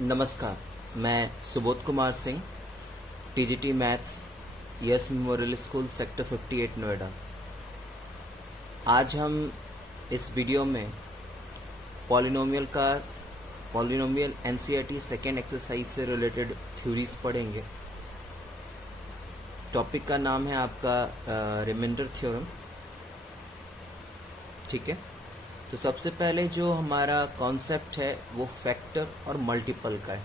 नमस्कार, मैं Subodh Kumar Singh, TGT maths, yes memorial school, sector 58 Noida. आज हम इस वीडियो में पॉलिनोमियल एनसीईआरटी सेकेंड एक्सरसाइज से रिलेटेड थ्योरीज पढ़ेंगे। टॉपिक का नाम है आपका रिमाइंडर थ्योरम। ठीक है, तो सबसे पहले जो हमारा कॉन्सेप्ट है वो फैक्टर और मल्टीपल का है।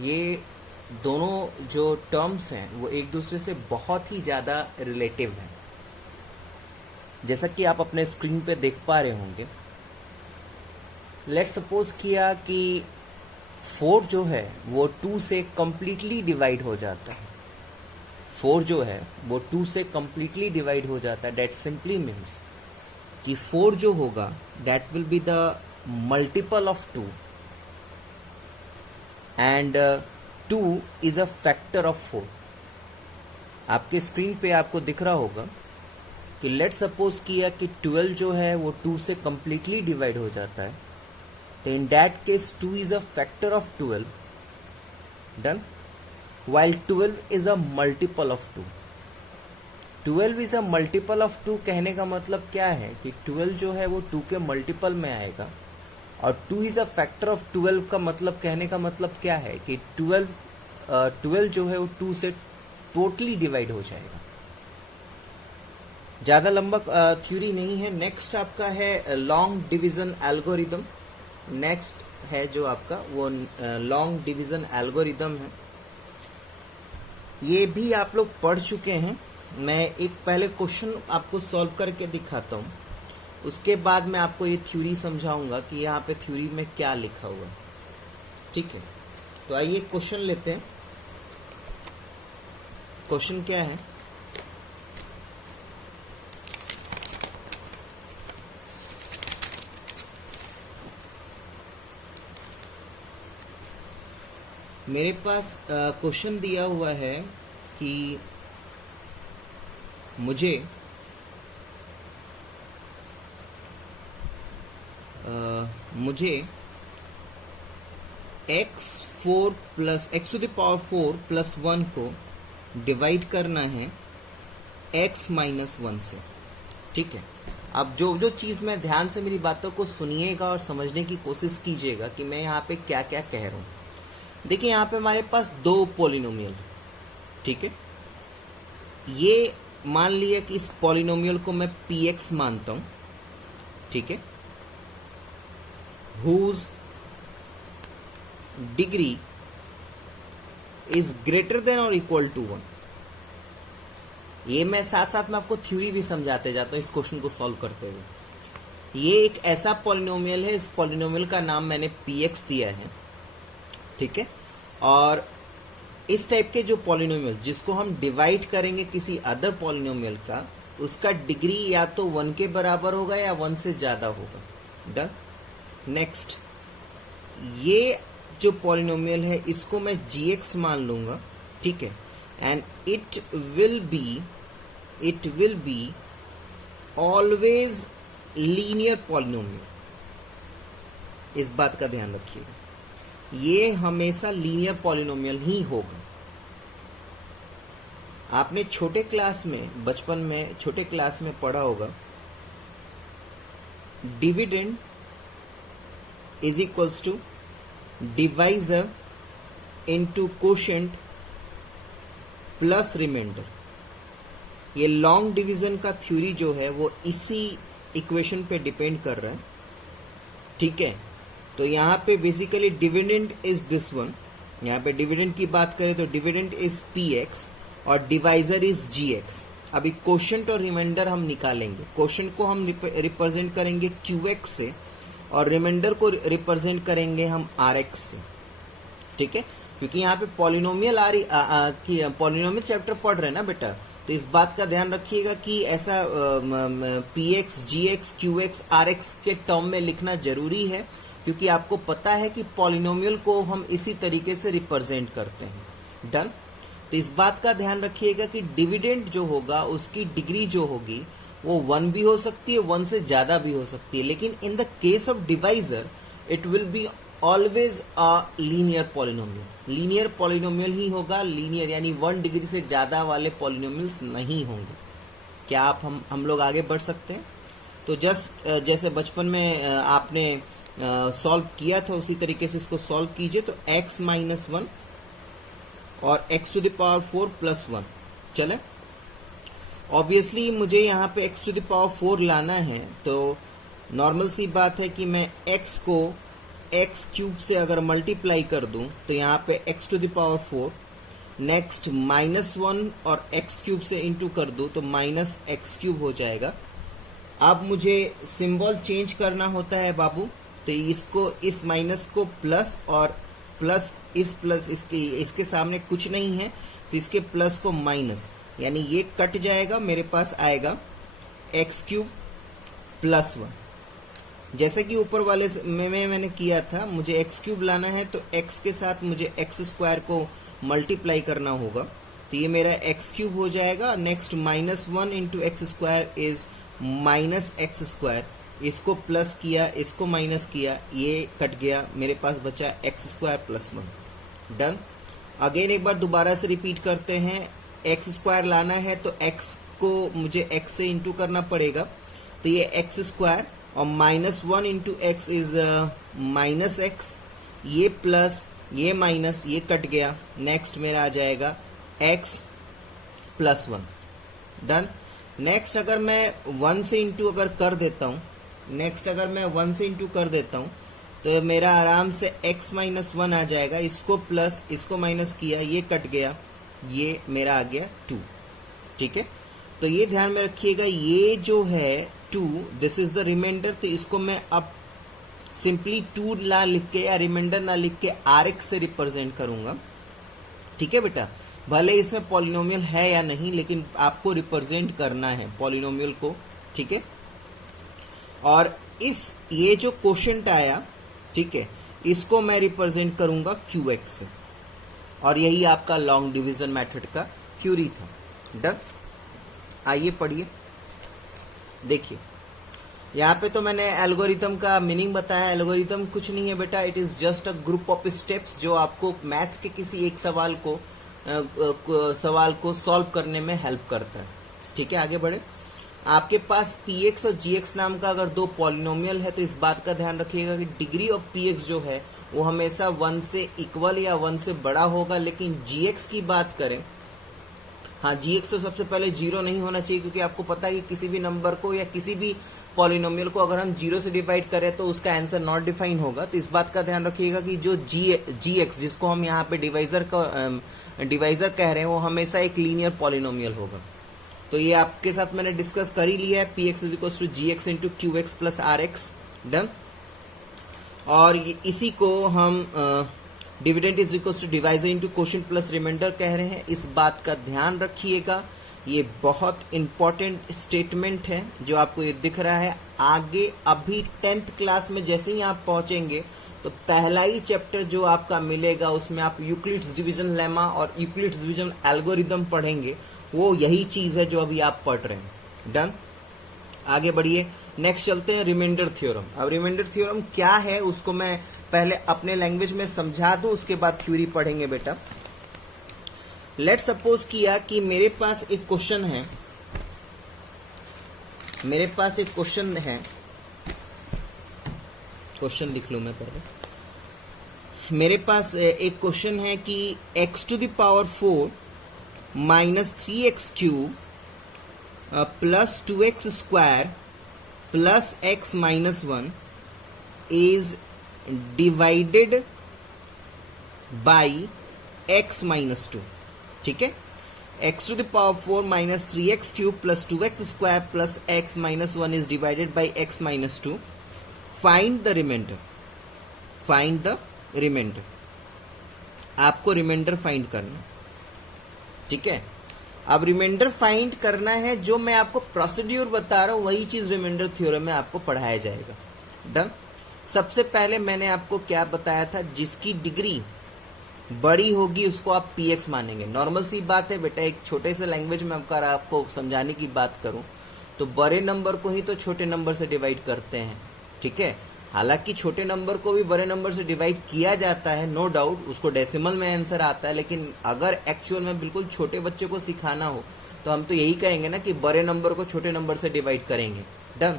ये दोनों जो टर्म्स हैं वो एक दूसरे से बहुत ही ज़्यादा रिलेटिव हैं। जैसा कि आप अपने स्क्रीन पे देख पा रहे होंगे, लेट्स सपोज किया कि 4 जो है वो 2 से कम्प्लीटली डिवाइड हो जाता है। 4 जो है वो 2 से कम्प्लीटली डिवाइड हो जाता है। दैट सिंपली मीन्स कि 4 जो होगा that will be the multiple of 2 and 2 is a factor of 4। आपके स्क्रीन पे आपको दिख रहा होगा कि लेट सपोज किया कि 12 जो है वो 2 से कंप्लीटली डिवाइड हो जाता है, तो in that case 2 is a factor of 12 done, while 12 is a multiple of 2। 12 is a multiple of 2 कहने का मतलब क्या है कि 12 जो है वो 2 के मल्टीपल में आएगा, और 2 is a factor of 12 का मतलब कहने का मतलब क्या है कि 12 जो है वो 2 से टोटली डिवाइड हो जाएगा। ज़्यादा लंबा थ्योरी नहीं है। नेक्स्ट आपका है लॉन्ग डिवीजन एल्गोरिदम। नेक्स्ट है जो आपका वो लॉन्ग डिवीजन एल्गोरिदम है। ये भी आप लोग पढ़ चुके हैं। मैं एक पहले क्वेश्चन आपको सॉल्व करके दिखाता हूँ, उसके बाद मैं आपको ये थ्योरी समझाऊंगा कि यहाँ पे थ्योरी में क्या लिखा हुआ है। ठीक है, तो आइए क्वेश्चन लेते हैं। क्वेश्चन क्या है? मेरे पास क्वेश्चन दिया हुआ है कि मुझे x to the power 4 plus 1 को डिवाइड करना है x माइनस 1 से। ठीक है, अब जो चीज़ मैं ध्यान से मेरी बातों को सुनिएगा और समझने की कोशिश कीजिएगा कि मैं यहाँ पे क्या क्या कह रहा हूँ। देखिए, यहाँ पे हमारे पास 2 पॉलिनोमियल। ठीक है, ये मान लिया कि इस पॉलिनोमियल को मैं px मानता हूँ। ठीक है, whose degree is greater then और इक्वल टू 1। ये मैं साथ साथ में आपको थ्योरी भी समझाते जाता हूँ इस क्वेश्चन को सॉल्व करते हुए। ये एक ऐसा पॉलिनोमियल है, इस पॉलिनोमियल का नाम मैंने px दिया है। ठीक है, और इस टाइप के जो पॉलिनोमियल जिसको हम डिवाइड करेंगे किसी अदर पॉलिनोमियल का, उसका डिग्री या तो 1 के बराबर होगा या 1 से ज़्यादा होगा। डन। नेक्स्ट, ये जो पॉलिनोमियल है इसको मैं gx मान लूँगा। ठीक है, and it will be always linear polynomial. इस बात का ध्यान रखिएगा, ये हमेशा लीनियर पॉलिनोमियल ही होगा। आपने बचपन में छोटे क्लास में पढ़ा होगा, dividend is equals to divisor into quotient plus remainder. ये लॉन्ग डिवीजन का थ्योरी जो है वो इसी इक्वेशन पे डिपेंड कर रहा है। ठीक है, तो यहाँ पे basically dividend is this one. यहाँ पे डिविडेंड की बात करें तो डिविडेंड इज px और डिवाइजर इज gx। अभी कोशेंट और रिमाइंडर हम निकालेंगे। कोशेंट को हम रिप्रेजेंट करेंगे qx से और रिमाइंडर को रिप्रेजेंट करेंगे हम rx से। ठीक है, क्योंकि यहाँ पे पॉलिनोमियल चैप्टर पढ़ रहे हैं ना बेटा, तो इस बात का ध्यान रखिएगा कि ऐसा px, gx, qx, rx के टर्म में लिखना जरूरी है, क्योंकि आपको पता है कि पॉलिनोमियल को हम इसी तरीके से रिप्रेजेंट करते हैं। डन। तो इस बात का ध्यान रखिएगा कि डिविडेंड जो होगा उसकी डिग्री जो होगी वो 1 भी हो सकती है, 1 से ज़्यादा भी हो सकती है, लेकिन in the case of divisor it will be always a linear polynomial. Linear polynomial ही होगा, लीनियर यानी 1 डिग्री से ज़्यादा वाले पॉलिनोमियल्स नहीं होंगे। क्या आप हम लोग आगे बढ़ सकते हैं? तो जस्ट जैसे बचपन में आपने सॉल्व किया था उसी तरीके से इसको सॉल्व कीजिए। तो x माइनस 1 और x to the power 4 plus 1 चले। ऑब्वियसली मुझे यहाँ पे x टू द पावर 4 लाना है, तो नॉर्मल सी बात है कि मैं x को x क्यूब से अगर मल्टीप्लाई कर दूं तो यहाँ पे x to the power 4, next minus 1 और x क्यूब से इंटू कर दूं तो माइनस एक्स क्यूब हो जाएगा। अब मुझे सिंबल चेंज करना होता है बाबू, तो इसको इस माइनस को प्लस और प्लस इसके सामने कुछ नहीं है तो इसके प्लस को माइनस, यानी ये कट जाएगा, मेरे पास आएगा एक्स क्यूब प्लस 1। जैसे कि ऊपर वाले में मैंने किया था, मुझे एक्स क्यूब लाना है तो एक्स के साथ मुझे एक्स स्क्वायर को मल्टीप्लाई करना होगा, तो ये मेरा एक्स क्यूब हो जाएगा। Next minus 1 into x square is minus x square, इसको प्लस किया, इसको माइनस किया, ये कट गया, मेरे पास बचा x square plus 1। Done. Again एक बार दोबारा से रिपीट करते हैं। एक्स स्क्वायर लाना है तो एक्स को मुझे एक्स से इंटू करना पड़ेगा, तो ये एक्स स्क्वायर और minus 1 into x is minus x, ये प्लस ये माइनस ये कट गया, नेक्स्ट मेरा आ जाएगा एक्स प्लस 1। डन। नेक्स्ट अगर मैं 1 से इंटू अगर कर देता हूँ, तो मेरा आराम से x माइनस 1 आ जाएगा, इसको प्लस इसको माइनस किया, ये कट गया, ये मेरा आ गया 2। ठीक है, तो ये ध्यान में रखिएगा, ये जो है 2 दिस इज द रिमाइंडर, तो इसको मैं अब सिंपली 2 ना लिख के या रिमाइंडर ना लिख के rx से रिप्रेजेंट करूंगा। ठीक है बेटा, भले इसमें पॉलिनोमियल है या नहीं, लेकिन आपको रिप्रेजेंट करना है पॉलिनोमियल को। ठीक है, और ये जो क्वोशिएंट आया, ठीक है, इसको मैं रिप्रेजेंट करूंगा qx से, और यही आपका लॉन्ग डिवीजन मेथड का थ्योरी था। डन। आइए पढ़िए, देखिए यहाँ पे तो मैंने एल्गोरिथम का मीनिंग बताया। एल्गोरिथम कुछ नहीं है बेटा, it is just a group of steps जो आपको मैथ्स के किसी एक सवाल को सॉल्व करने में हेल्प करता है। ठीक है, आगे बढ़े। आपके पास px और gx नाम का अगर दो पॉलिनोमियल है तो इस बात का ध्यान रखिएगा कि डिग्री ऑफ px जो है वो हमेशा 1 से इक्वल या 1 से बड़ा होगा, लेकिन gx की बात करें, हाँ gx तो सबसे पहले 0 नहीं होना चाहिए, क्योंकि आपको पता है कि किसी भी नंबर को या किसी भी पॉलिनोमियल को अगर हम 0 से डिवाइड करें तो उसका आंसर नॉट डिफाइन होगा। तो इस बात का ध्यान रखिएगा कि जो gx जिसको हम यहाँ पे डिवाइजर कह रहे हैं वो हमेशा एक लीनियर पॉलिनोमियल होगा। तो ये आपके साथ मैंने डिस्कस कर ही लिया है, px is equal to gx into qx plus rx। Done. और इसी को हम dividend is equal to divisor into quotient plus remainder कह रहे हैं। इस बात का ध्यान रखिएगा, ये बहुत इंपॉर्टेंट स्टेटमेंट है जो आपको ये दिख रहा है। आगे अभी 10th क्लास में जैसे ही आप पहुंचेंगे तो पहला ही चैप्टर जो आपका मिलेगा उसमें आप यूक्लिड्स डिवीजन लेमा और यूक्लिड्स डिवीजन एल्गोरिदम पढ़ेंगे, वो यही चीज है जो अभी आप पढ़ रहे हैं। डन। आगे बढ़िए, नेक्स्ट चलते हैं रिमाइंडर थ्योरम। अब रिमाइंडर थ्योरम क्या है उसको मैं पहले अपने लैंग्वेज में समझा दूं, उसके बाद थ्योरी पढ़ेंगे बेटा। लेट सपोज किया कि मेरे पास एक क्वेश्चन है, क्वेश्चन लिख लूं मैं पहले। मेरे पास एक क्वेश्चन है कि x to the power 4 minus 3x cube plus 2x square plus x minus 1 is divided by x minus 2। ठीक है, x to the power 4 minus 3x cube plus 2x square plus x minus 1 is divided by x minus 2। Find the remainder. आपको remainder find करना। ठीक है, अब reminder find करना है, जो मैं आपको प्रोसीड्यूर बता रहा हूं वही चीज रिमाइंडर थ्योरम में आपको पढ़ाया जाएगा। डन। सबसे पहले मैंने आपको क्या बताया था, जिसकी डिग्री बड़ी होगी उसको आप px मानेंगे। नॉर्मल सी बात है बेटा, एक छोटे से लैंग्वेज में अगर आपको समझाने की बात करूं तो बड़े नंबर को ही तो छोटे नंबर से डिवाइड करते हैं। ठीक है, हालांकि छोटे नंबर को भी बड़े नंबर से डिवाइड किया जाता है, नो डाउट, उसको डेसिमल में आंसर आता है, लेकिन अगर एक्चुअल में बिल्कुल छोटे बच्चे को सिखाना हो तो हम तो यही कहेंगे ना कि बड़े नंबर को छोटे नंबर से डिवाइड करेंगे। Done.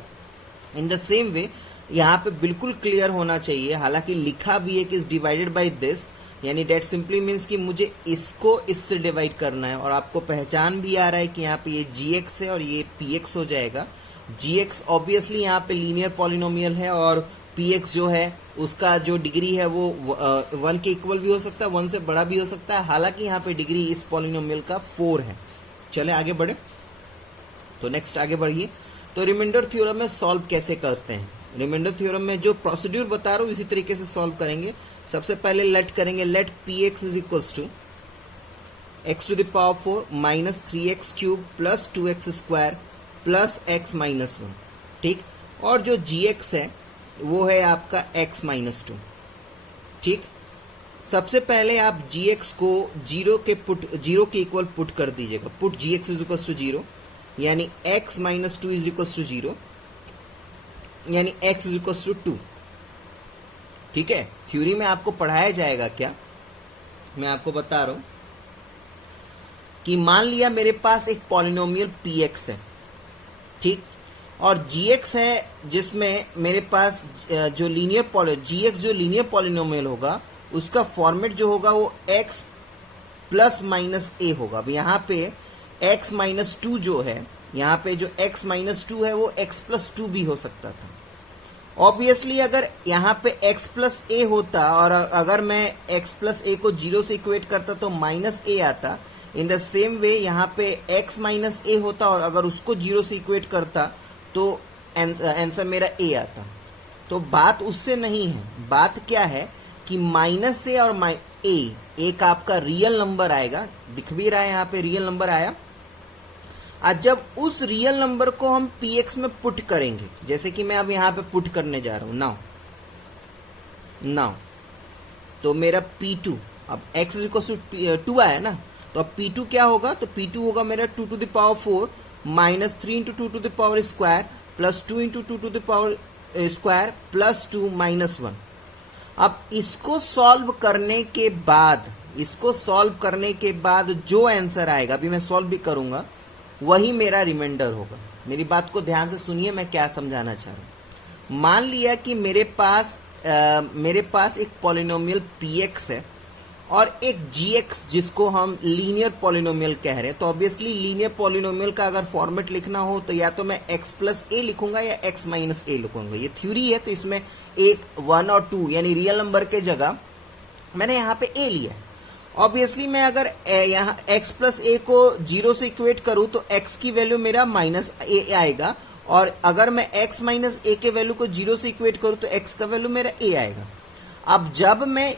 In the same way यहाँ पे बिल्कुल क्लियर होना चाहिए, हालांकि लिखा भी है कि इज डिवाइडेड बाय दिस, यानी डेट सिंपली मीन्स कि मुझे इसको इससे डिवाइड करना है, और आपको पहचान भी आ रहा है कि यहाँ पे ये gx है और ये px हो जाएगा। gx ऑब्वियसली यहाँ पे लीनियर पॉलिनोमियल है, और px जो है उसका जो डिग्री है वो 1 के इक्वल भी हो सकता है, 1 से बड़ा भी हो सकता है, हालांकि यहाँ पे डिग्री इस पॉलिनोमियल का 4 है। चले आगे बढ़े, तो नेक्स्ट आगे बढ़िए। तो रिमाइंडर थ्योरम में सॉल्व कैसे करते हैं? रिमाइंडर थ्योरम में जो प्रोसीड्यूर बता रहा हूँ इसी तरीके से सॉल्व करेंगे। सबसे पहले लेट करेंगे, let px is equals to x to the power 4 minus 3x cube plus 2x square plus x minus 1, ठीक। और जो gx है वो है आपका x माइनस 2, ठीक। सबसे पहले आप gx को जीरो के इक्वल पुट कर दीजिएगा, put gx is equals to 0, यानी x minus 2 is equals to 0, यानी x इज इक्वल्स टू 2, ठीक है। थ्योरी में आपको पढ़ाया जाएगा क्या, मैं आपको बता रहा हूं कि मान लिया मेरे पास एक पॉलिनोमियल px है, ठीक, और gx है जिसमें मेरे पास जो gx जो लीनियर पॉलिनोमियल होगा उसका फॉर्मेट जो होगा वो x प्लस माइनस ए होगा। अब यहाँ पे x माइनस 2 जो है, यहाँ पे जो x माइनस 2 है वो x प्लस 2 भी हो सकता था। ऑब्वियसली अगर यहाँ पे x प्लस ए होता और अगर मैं x प्लस ए को 0 से इक्वेट करता तो माइनस ए आता। इन द सेम वे यहाँ पे x माइनस ए होता और अगर उसको 0 से इक्वेट करता तो आंसर मेरा a आता। तो बात उससे नहीं है, बात क्या है कि माइनस ए और ए एक आपका रियल नंबर आएगा, दिख भी रहा है यहाँ पे रियल नंबर आया। आज जब उस रियल नंबर को हम px में पुट करेंगे, जैसे कि मैं अब यहाँ पे पुट करने जा रहा हूँ नाउ, तो मेरा p2, अब x इज इक्वल टू 2 आया ना, तो अब p2 क्या होगा, तो p2 होगा मेरा 2 to the power 4 minus 3 into 2 to the power square plus 2 into 2 to the power square plus 2 minus 1। अब इसको सॉल्व करने के बाद जो आंसर आएगा, अभी मैं सॉल्व भी करूंगा, वही मेरा रिमाइंडर होगा। मेरी बात को ध्यान से सुनिए, मैं क्या समझाना चाह रहा हूं। मान लिया कि मेरे पास एक पॉलिनोमियल px है और एक gx जिसको हम लीनियर पॉलिनोमियल कह रहे हैं। तो ऑब्वियसली लीनियर पॉलिनोमियल का अगर फॉर्मेट लिखना हो तो या तो मैं x प्लस ए लिखूंगा या x माइनस ए लिखूंगा। ये थ्योरी है, तो इसमें 1 और 2 यानी रियल नंबर के जगह मैंने यहाँ पे a लिया। ऑब्वियसली मैं अगर यहाँ x प्लस ए को 0 से इक्वेट करूँ तो x की वैल्यू मेरा माइनस ए आएगा, और अगर मैं x माइनस ए के वैल्यू को 0 से इक्वेट करूँ तो x का वैल्यू मेरा a आएगा। अब जब मैं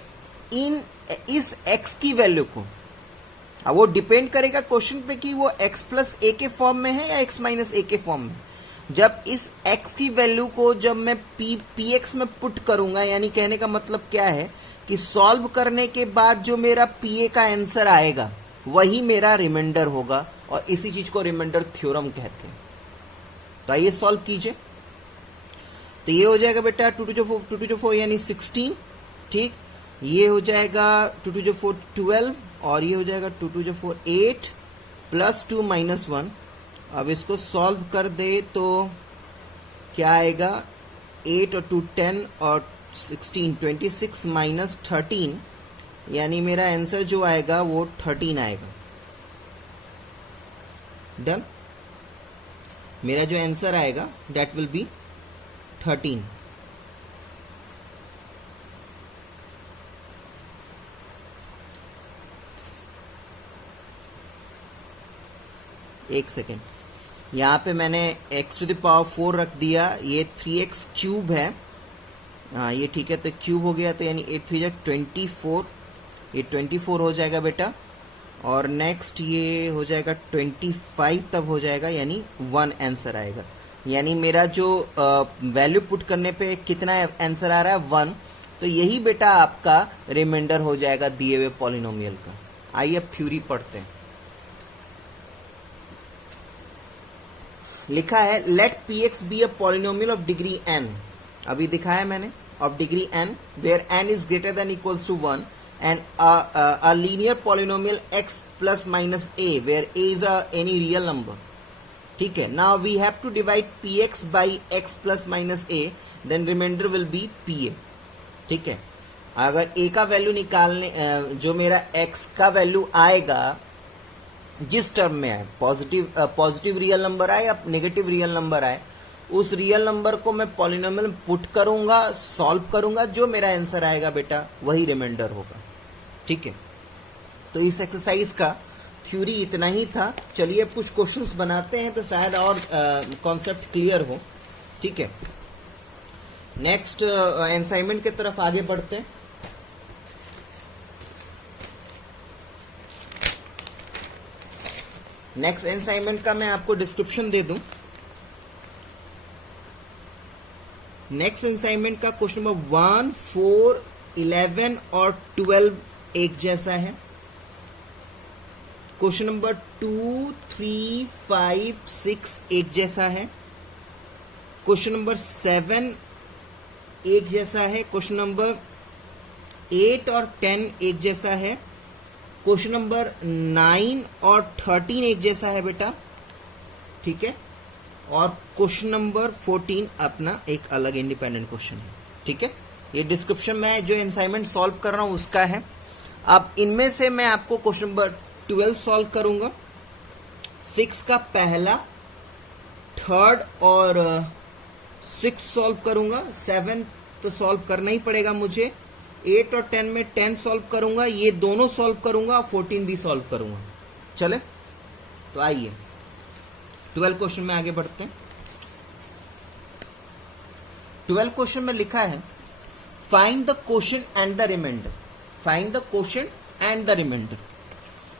इस x की वैल्यू को, अब वो डिपेंड करेगा क्वेश्चन पे कि वो x प्लस ए के फॉर्म में है या x माइनस ए के फॉर्म में। जब इस x की वैल्यू को जब मैं px में पुट करूंगा, यानी कहने का मतलब क्या है कि सॉल्व करने के बाद जो मेरा pa का आंसर आएगा वही मेरा रिमाइंडर होगा, और इसी चीज को रिमाइंडर थ्योरम कहते हैं। तो आइए सॉल्व कीजिए। तो ये हो जाएगा बेटा 2 टू जो 4 यानी 16, ठीक। ये हो जाएगा 2 टू जो 4 12, और ये हो जाएगा 2 टू जो 4 8 प्लस 2 माइनस 1। अब इसको सॉल्व कर दे तो क्या आएगा, 8 और 2 10 और 16 26 माइनस 13, यानी मेरा आंसर जो आएगा वो 13 आएगा। डन। मेरा जो आंसर आएगा दैट विल बी 13। एक सेकेंड, यहाँ पे मैंने x टू द पावर 4 रख दिया, ये 3x क्यूब है, हाँ ये ठीक है, तो क्यूब हो गया, तो यानी 8 3 24, ये 24 हो जाएगा बेटा। और नेक्स्ट ये हो जाएगा 25 तब हो जाएगा, यानी 1 आंसर आएगा। यानी मेरा जो वैल्यू पुट करने पे कितना आंसर आ रहा है 1, तो यही बेटा आपका रिमाइंडर हो जाएगा दिए हुए पॉलिनोमियल का। आइए अब थ्योरी पढ़ते हैं। लिखा है let px be a polynomial of degree n, अभी दिखाया मैंने, of degree n where n is greater than equals to 1 and a linear polynomial x plus minus a where a is any real number. ठीक है, now we have to divide px by x plus minus a, then remainder will be pa. ठीक है, अगर a का value निकालने जो मेरा x का वैल्यू आएगा जिस टर्म में आए, पॉजिटिव रियल नंबर आए या नेगेटिव रियल नंबर आए, उस रियल नंबर को मैं पॉलिनोमियल में पुट करूंगा, सॉल्व करूंगा, जो मेरा आंसर आएगा बेटा वही रिमाइंडर होगा. ठीक है, तो इस एक्सरसाइज का थ्योरी इतना ही था. चलिए अब कुछ क्वेश्चंस बनाते हैं तो शायद और कॉन्सेप्ट क्लियर हो. ठीक है, नेक्स्ट असाइनमेंट की तरफ आगे बढ़ते हैं. नेक्स्ट असाइनमेंट का मैं आपको डिस्क्रिप्शन दे दूं. नेक्स्ट असाइनमेंट का क्वेश्चन नंबर 1, 4, 11 और 12 एक जैसा है. क्वेश्चन नंबर 2, 3, 5, 6 एक जैसा है. क्वेश्चन नंबर 7 एक जैसा है. क्वेश्चन नंबर 8 और 10 एक जैसा है. क्वेश्चन नंबर 9 और 13 एक जैसा है बेटा. ठीक है, और क्वेश्चन नंबर 14 अपना एक अलग इंडिपेंडेंट क्वेश्चन है. ठीक है, ये डिस्क्रिप्शन में जो असाइनमेंट सॉल्व कर रहा हूं उसका है. अब इनमें से मैं आपको क्वेश्चन नंबर 12 सॉल्व करूंगा. 6 का पहला, थर्ड और 6 सॉल्व करूंगा. 7 तो सॉल्व करना ही पड़ेगा मुझे. 8 और 10 में 10 सॉल्व करूंगा, ये दोनों सॉल्व करूंगा, 14 भी सॉल्व करूंगा. चले तो आइए 12 क्वेश्चन में आगे बढ़ते हैं. 12 क्वेश्चन में लिखा है find the question and the remainder. Find the question and the remainder.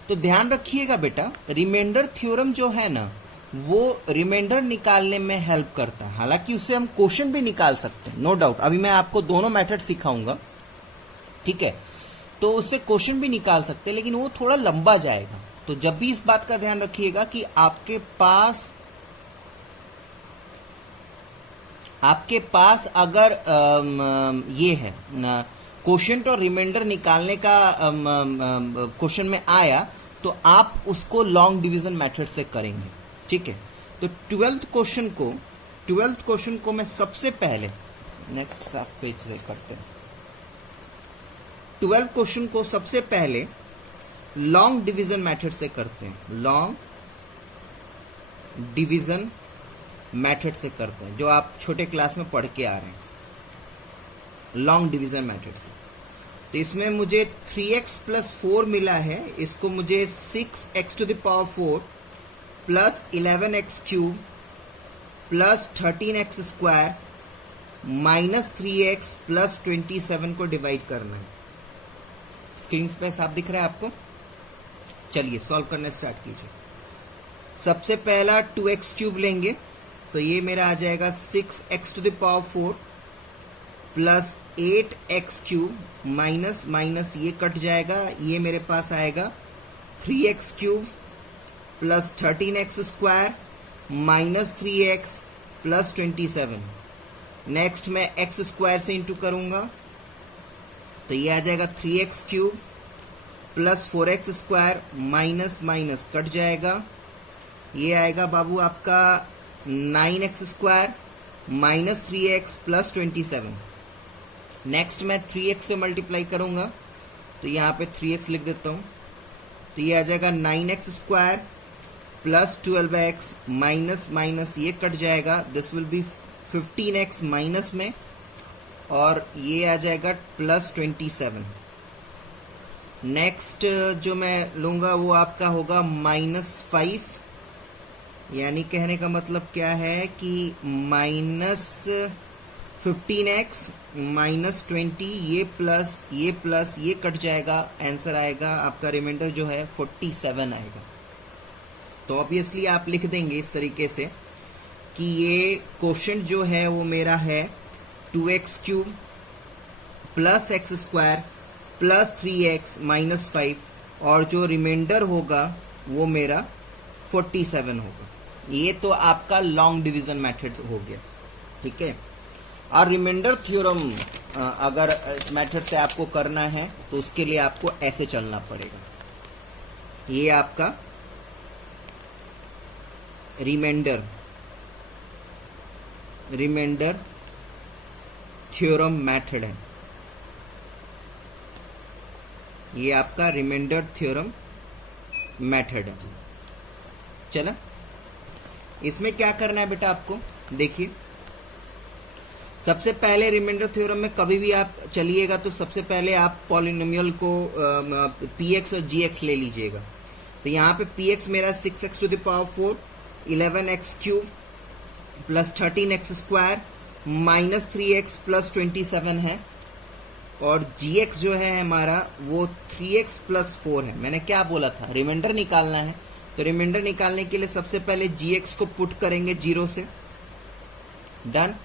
तो ध्यान रखिएगा बेटा, रिमाइंडर थ्योरम जो है ना वो रिमाइंडर निकालने में हेल्प करता है. हालांकि उससे हम क्वेश्चन भी निकाल सकते हैं, नो डाउट. अभी मैं आपको दोनों मेथड सिखाऊंगा. ठीक है, तो उससे क्वेश्चन भी निकाल सकते हैं, लेकिन वो थोड़ा लंबा जाएगा. तो जब भी इस बात का ध्यान रखिएगा कि आपके पास अगर ये है क्वोशिएंट और रिमाइंडर निकालने का क्वेश्चन में आया तो आप उसको लॉन्ग डिवीजन मेथड से करेंगे. ठीक है, तो 12th क्वेश्चन को मैं सबसे पहले नेक्स्ट साफ पेज से करते हैं. 12 क्वेश्चन को सबसे पहले लॉन्ग डिवीजन मेथड से करते हैं. लॉन्ग डिवीजन मेथड से करते हैं, जो आप छोटे क्लास में पढ़ के आ रहे हैं. लॉन्ग डिवीजन मेथड से. तो इसमें मुझे 3x प्लस 4 मिला है. इसको मुझे 6x to the power 4 plus 11x cube plus 13x square minus 3x plus 27 को डिवाइड करना है. स्क्रीन पे साफ दिख रहा है आपको. चलिए सॉल्व करने स्टार्ट कीजिए. सबसे पहला 2x क्यूब लेंगे तो ये मेरा आ जाएगा 6x to the power 4 plus 8x cube minus minus ये कट जाएगा, ये मेरे पास आएगा 3x cube plus 13x square minus 3x plus 27. Next मैं x स्क्वायर से इंटू करूंगा तो ये आ जाएगा 3x cube plus 4x square minus minus cut जाएगा, ये आएगा बाबू आपका 9x square minus 3x plus 27. Next मैं 3x से मल्टीप्लाई करूंगा तो यहाँ पे 3x लिख देता हूँ तो ये आ जाएगा 9x square plus 12x minus minus ये कट जाएगा, this will be 15x minus में, और ये आ जाएगा प्लस 27. नेक्स्ट जो मैं लूँगा वो आपका होगा -5, यानी कहने का मतलब क्या है कि -15x माइनस 20 ये प्लस ये कट जाएगा, आंसर आएगा आपका रिमाइंडर जो है 47 आएगा. तो ऑब्वियसली आप लिख देंगे इस तरीके से कि ये क्वोशिएंट जो है वो मेरा है 2x cube plus x square plus 3x minus 5, और जो रिमाइंडर होगा वो मेरा 47 होगा. ये तो आपका लॉन्ग डिवीजन मेथड हो गया. ठीक है, और रिमाइंडर थ्योरम अगर इस मेथड से आपको करना है तो उसके लिए आपको ऐसे चलना पड़ेगा। ये आपका रिमाइंडर थ्योरम मेथड है। ये आपका रिमाइंडर थ्योरम मेथड है। चला, इसमें क्या करना है बेटा आपको, देखिए सबसे पहले रिमाइंडर थ्योरम में कभी भी आप चलिएगा तो सबसे पहले आप पॉलिनोमियल को px और gx ले लीजिएगा। तो यहाँ पे px मेरा 6x to the power 4 11x cube plus 13x square minus 3x plus 27 है, और gx जो है हमारा वो 3x प्लस 4 है। मैंने क्या बोला था, रिमाइंडर निकालना है, तो रिमाइंडर निकालने के लिए सबसे पहले gx को पुट करेंगे 0 से। डन।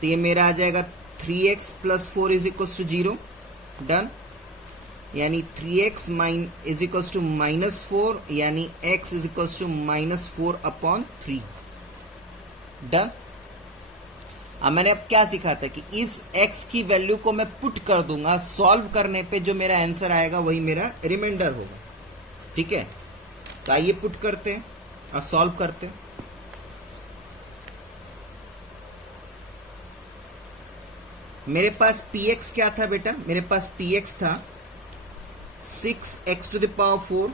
तो ये मेरा आ जाएगा 3x plus 4 is equals to 0। Done. यानी 3x is equals to minus 4, यानी x is equals to minus 4 upon 3। Done. अब मैंने अब क्या सीखा था कि इस x की वैल्यू को मैं पुट कर दूंगा, सॉल्व करने पे जो मेरा आंसर आएगा वही मेरा रिमाइंडर होगा। ठीक है, तो आइए पुट करते हैं और सॉल्व करते हैं। मेरे पास px क्या था बेटा, मेरे पास px था 6x to the power 4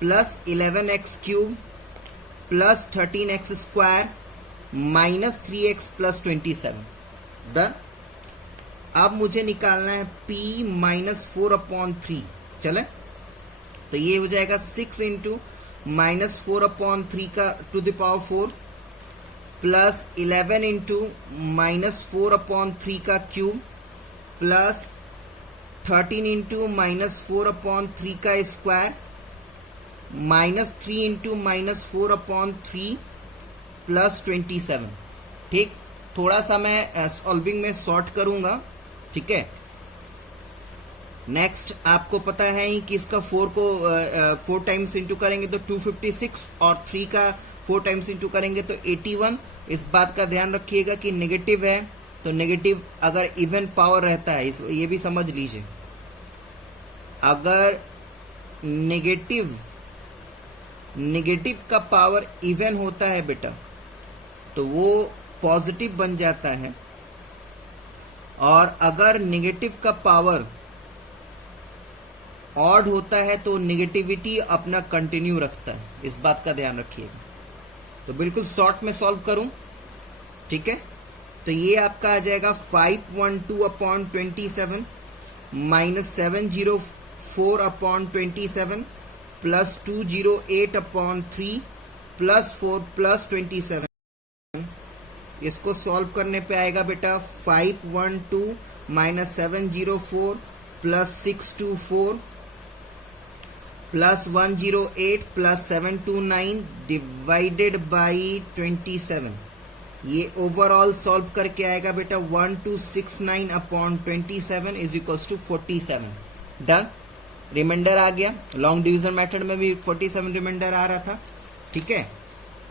plus 11x cube plus 13x square minus 3x plus 27। Done. अब मुझे निकालना है p माइनस 4 अपॉन 3। चले, तो ये हो जाएगा 6 इंटू माइनस 4 अपॉन 3 का to the power 4 plus 11 into minus 4 upon 3 का cube plus 13 into minus 4 upon 3 का square minus 3 into minus 4 upon 3 plus 27। ठीक, थोड़ा सा मैं सॉल्विंग में सॉर्ट करूंगा। ठीक है, नेक्स्ट आपको पता है ही कि इसका 4 को 4 टाइम्स इंटू करेंगे तो 256 और 3 का 4 टाइम्स इंटू करेंगे तो 81। इस बात का ध्यान रखिएगा कि नेगेटिव है तो नेगेटिव अगर इवन पावर रहता है, ये भी समझ लीजिए, अगर नेगेटिव का पावर इवन होता है बेटा तो वो पॉजिटिव बन जाता है, और अगर नेगेटिव का पावर ऑड होता है तो नेगेटिविटी अपना कंटिन्यू रखता है। इस बात का ध्यान रखिएगा। तो बिल्कुल शॉर्ट में सॉल्व करूं। ठीक है, तो ये आपका आ जाएगा 512 upon 27 minus 704 upon 27 plus 208 upon 3 plus 4 plus 27। इसको सॉल्व करने पे आएगा बेटा 512 minus 704 plus 624 plus 108 plus 729 divided by 27। ये ओवरऑल सॉल्व करके आएगा बेटा 1269 upon 27 is equals to 47। Done. Remainder आ गया। लॉन्ग डिवीजन मेथड में भी 47 रिमाइंडर आ रहा था। ठीक है,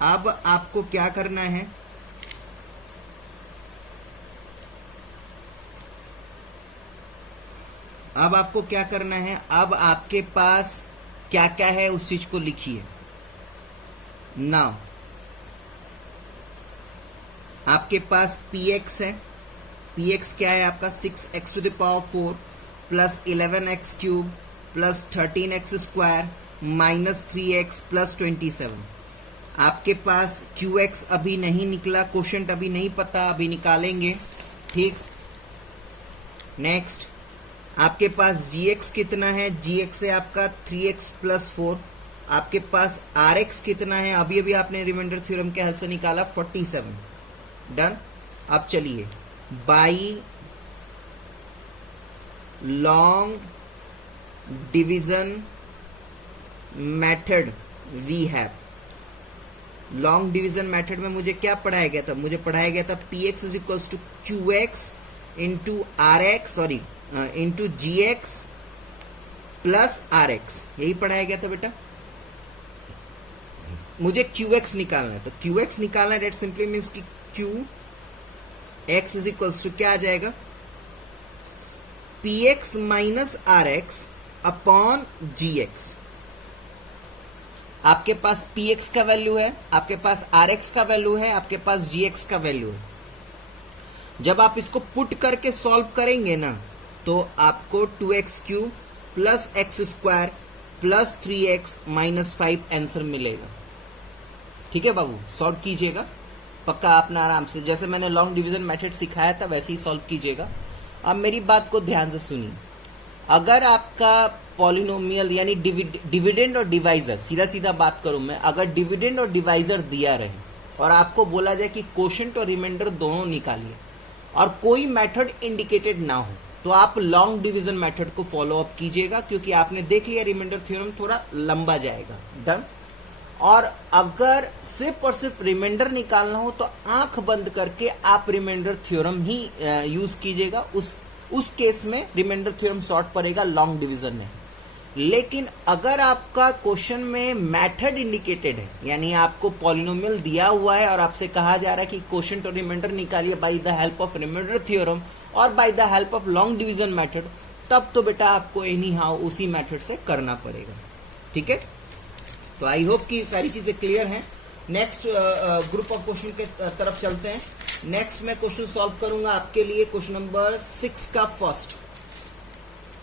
अब आपको क्या करना है, अब आपको क्या करना है, अब आपके पास क्या क्या है उस चीज को लिखिए। नाउ आपके पास px है, px क्या है आपका 6x to the power 4 plus 11x cube plus 13x square minus 3x plus 27। आपके पास qx अभी नहीं निकला, क्वोशंट अभी नहीं पता, अभी निकालेंगे। ठीक, नेक्स्ट आपके पास gx कितना है, gx है आपका 3x प्लस 4। आपके पास rx कितना है, अभी अभी आपने रिमाइंडर थ्योरम के हेल्प से निकाला 47। डन। अब चलिए by long division method we have. Long division method में मुझे क्या पढ़ाया गया था, मुझे पढ़ाया गया था px is equals to qx into rx sorry into gx plus rx, यही पढ़ाया गया था बेटा। मुझे qx निकालना है, तो qx निकालना है, डेट सिंपली मीन्स कि x इज इक्वल्स टू क्या आ जाएगा, px minus r x upon g x. आपके पास px का वैल्यू है, आपके पास rx का वैल्यू है, आपके पास gx का वैल्यू है। जब आप इसको पुट करके सॉल्व करेंगे ना तो आपको 2x cube plus x square plus 3x minus 5 answer मिलेगा। ठीक है बाबू, सॉल्व कीजिएगा पक्का अपना आराम से, जैसे मैंने लॉन्ग डिवीजन मेथड सिखाया था वैसे ही सॉल्व कीजिएगा। अब मेरी बात को ध्यान से सुनिए, अगर आपका पॉलिनोमियल यानी डिविडेंड और डिवाइजर, सीधा सीधा बात करूं मैं, अगर डिविडेंड और डिवाइजर दिया रहे और आपको बोला जाए कि कोशेंट और रिमाइंडर दोनों निकालिए और कोई मेथड इंडिकेटेड ना हो, तो आप लॉन्ग डिवीजन मेथड को फॉलो अप कीजिएगा, क्योंकि आपने देख लिया रिमाइंडर थ्योरम थोड़ा लंबा जाएगा। डन। और अगर सिर्फ और सिर्फ रिमाइंडर निकालना हो तो आंख बंद करके आप रिमाइंडर थ्योरम ही यूज कीजिएगा, उस केस में रिमाइंडर थ्योरम शॉर्ट पड़ेगा लॉन्ग डिवीजन में। लेकिन अगर आपका क्वेश्चन में मेथड इंडिकेटेड है, यानी आपको पॉलिनोमियल दिया हुआ है और आपसे कहा जा रहा है कि क्वोशिएंट और रिमाइंडर निकालिए by the help of remainder theorem और by the help of long division method, तब तो बेटा आपको एनी हाउ उसी मेथड से करना पड़ेगा। ठीक है, तो आई होप कि सारी चीजें क्लियर हैं। नेक्स्ट ग्रुप ऑफ क्वेश्चन के तरफ चलते हैं। नेक्स्ट मैं क्वेश्चन सॉल्व करूंगा आपके लिए क्वेश्चन नंबर 6 का फर्स्ट।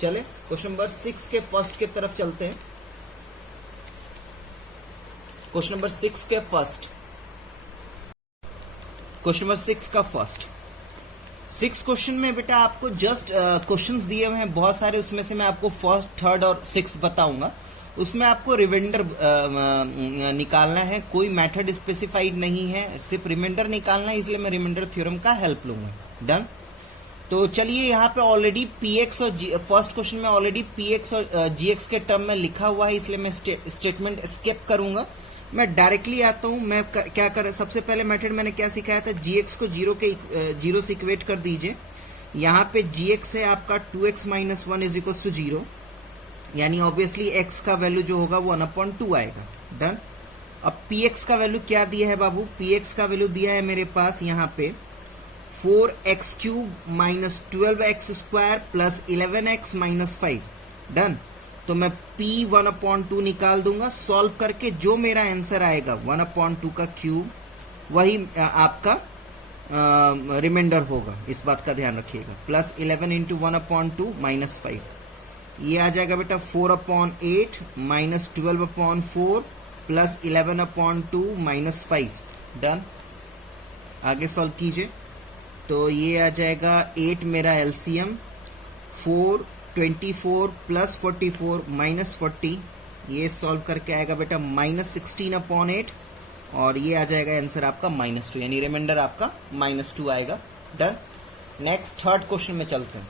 चले क्वेश्चन नंबर 6 के फर्स्ट के तरफ चलते हैं। क्वेश्चन नंबर 6 के फर्स्ट, क्वेश्चन नंबर 6 का फर्स्ट 6 क्वेश्चन में बेटा आपको जस्ट क्वेश्चंस दिए हुए हैं बहुत सारे, उसमें से मैं आपको फर्स्ट, थर्ड और 6 बताऊंगा। उसमें आपको रिमाइंडर निकालना है, कोई मेथड स्पेसिफाइड नहीं है, सिर्फ रिमाइंडर निकालना है, इसलिए मैं रिमाइंडर थ्योरम का हेल्प लूंगा। डन। तो चलिए यहाँ पे ऑलरेडी px और फर्स्ट क्वेश्चन में ऑलरेडी px और gx के टर्म में लिखा हुआ है, इसलिए मैं स्टेटमेंट स्किप करूंगा। मैं डायरेक्टली आता हूँ। मैं क्या कर, सबसे पहले मेथड मैंने क्या सिखाया था, gx को जीरो से इक्वेट कर दीजिए। यहाँ पे gx है आपका 2x minus 1 is equal to 0, यानी ऑब्वियसली x का वैल्यू जो होगा वो 1/2 आएगा। डन। अब px का वैल्यू क्या दिया है बाबू, px का वैल्यू दिया है मेरे पास यहाँ पे 4x cube minus 12x square plus 11x minus 5। Done. तो मैं p 1/2 निकाल दूंगा, सॉल्व करके जो मेरा आंसर आएगा 1/2 का क्यूब वही आपका रिमाइंडर होगा, इस बात का ध्यान रखिएगा। प्लस 11 इंटू 1/2 माइनस 5, ये आ जाएगा बेटा 4/8 माइनस 12/4 प्लस 11/2 माइनस 5। डन। आगे सॉल्व कीजिए तो ये आ जाएगा 8 मेरा एलसीएम, 4 24 प्लस 44 माइनस 40, ये सॉल्व करके आएगा बेटा माइनस 16/8 और ये आ जाएगा आंसर आपका -2, यानी रिमाइंडर आपका -2 आएगा। डन। नेक्स्ट थर्ड क्वेश्चन में चलते हैं।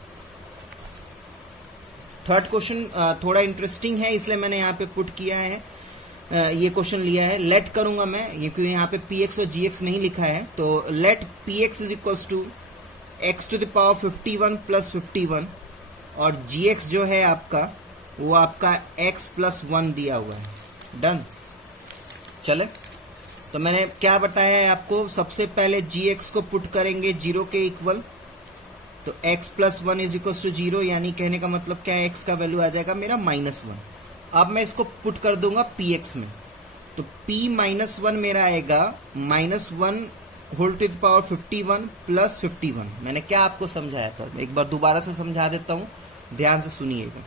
थर्ड क्वेश्चन थोड़ा इंटरेस्टिंग है, इसलिए मैंने यहाँ पे पुट किया है, ये क्वेश्चन लिया है। लेट करूंगा मैं, ये क्योंकि यहाँ पे px और gx नहीं लिखा है, तो let px is equals to x to the power 51 plus 51 और gx जो है आपका वो आपका x प्लस 1 दिया हुआ है। डन। चले, तो मैंने क्या बताया है आपको, सबसे पहले gx को पुट करेंगे 0 के इक्वल, तो x plus 1 is equals to 0, यानी कहने का मतलब क्या है, x का वैल्यू आ जाएगा मेरा -1। अब मैं इसको पुट कर दूंगा px में, तो p -1 मेरा आएगा -1 whole to the power 51 plus 51। मैंने क्या आपको समझाया था, एक बार दोबारा से समझा देता हूं, ध्यान से सुनिएगा।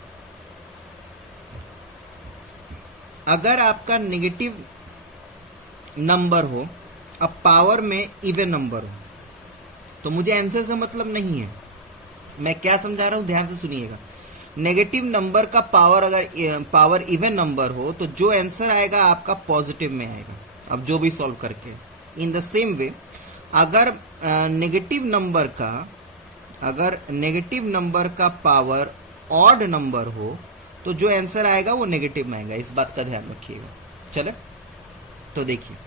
अगर आपका नेगेटिव नंबर हो, अब पावर में इवन नंबर हो, तो मुझे आंसर से मतलब नहीं है, मैं क्या समझा रहा हूं ध्यान से सुनिएगा। नेगेटिव नंबर का पावर अगर पावर इवन नंबर हो तो जो आंसर आएगा आपका पॉजिटिव में आएगा, अब जो भी सॉल्व करके। इन द सेम वे अगर नेगेटिव नंबर का पावर ऑड नंबर हो तो जो आंसर आएगा वो नेगेटिव में आएगा, इस बात का ध्यान रखिएगा। चले, तो देखिए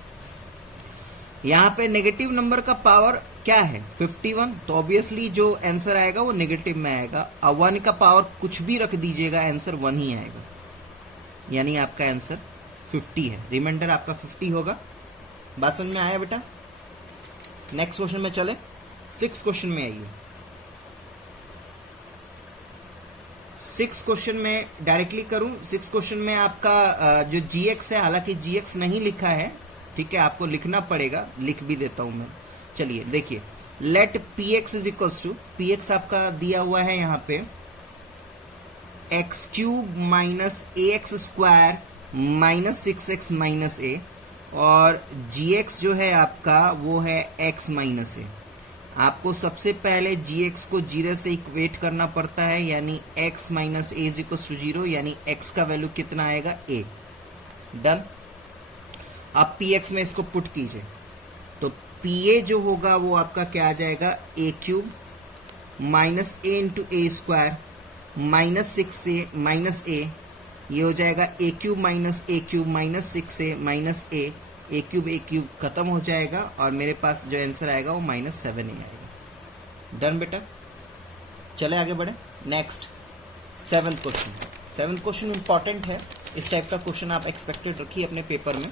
यहाँ पे नेगेटिव नंबर का पावर क्या है 51, तो ऑब्वियसली जो आंसर आएगा वो नेगेटिव में आएगा। अब 1 का पावर कुछ भी रख दीजिएगा, आंसर 1 ही आएगा, यानी आपका आंसर 50 है, रिमाइंडर आपका 50 होगा। बात समझ में आया बेटा। नेक्स्ट क्वेश्चन में चले। 6 क्वेश्चन में आइए। 6 क्वेश्चन में डायरेक्टली करूं। 6 क्वेश्चन में आपका जो gx है, हालांकि gx नहीं लिखा है, ठीक है, आपको लिखना पड़ेगा, लिख भी देता हूं मैं। चलिए देखिए, let px is equals to, px आपका दिया हुआ है यहाँ पे x cube minus a x square minus 6x minus a, और gx जो है आपका वो है x माइनस ए। आपको सबसे पहले gx को 0 से इक्वेट करना पड़ता है, यानी x minus a is equals to 0, यानी x का वैल्यू कितना आएगा, a। डन। अब px में इसको पुट कीजिए, तो pa जो होगा वो आपका क्या आ जाएगा, a cube minus A into A square minus 6a minus a, ये हो जाएगा a cube minus 6a minus a cube खत्म हो जाएगा, और मेरे पास जो आंसर आएगा वो -7a आएगा। डन बेटा, चले आगे बढ़े। Next 7th question. 7th question important है, इस टाइप का क्वेश्चन आप एक्सपेक्टेड रखिए अपने पेपर में,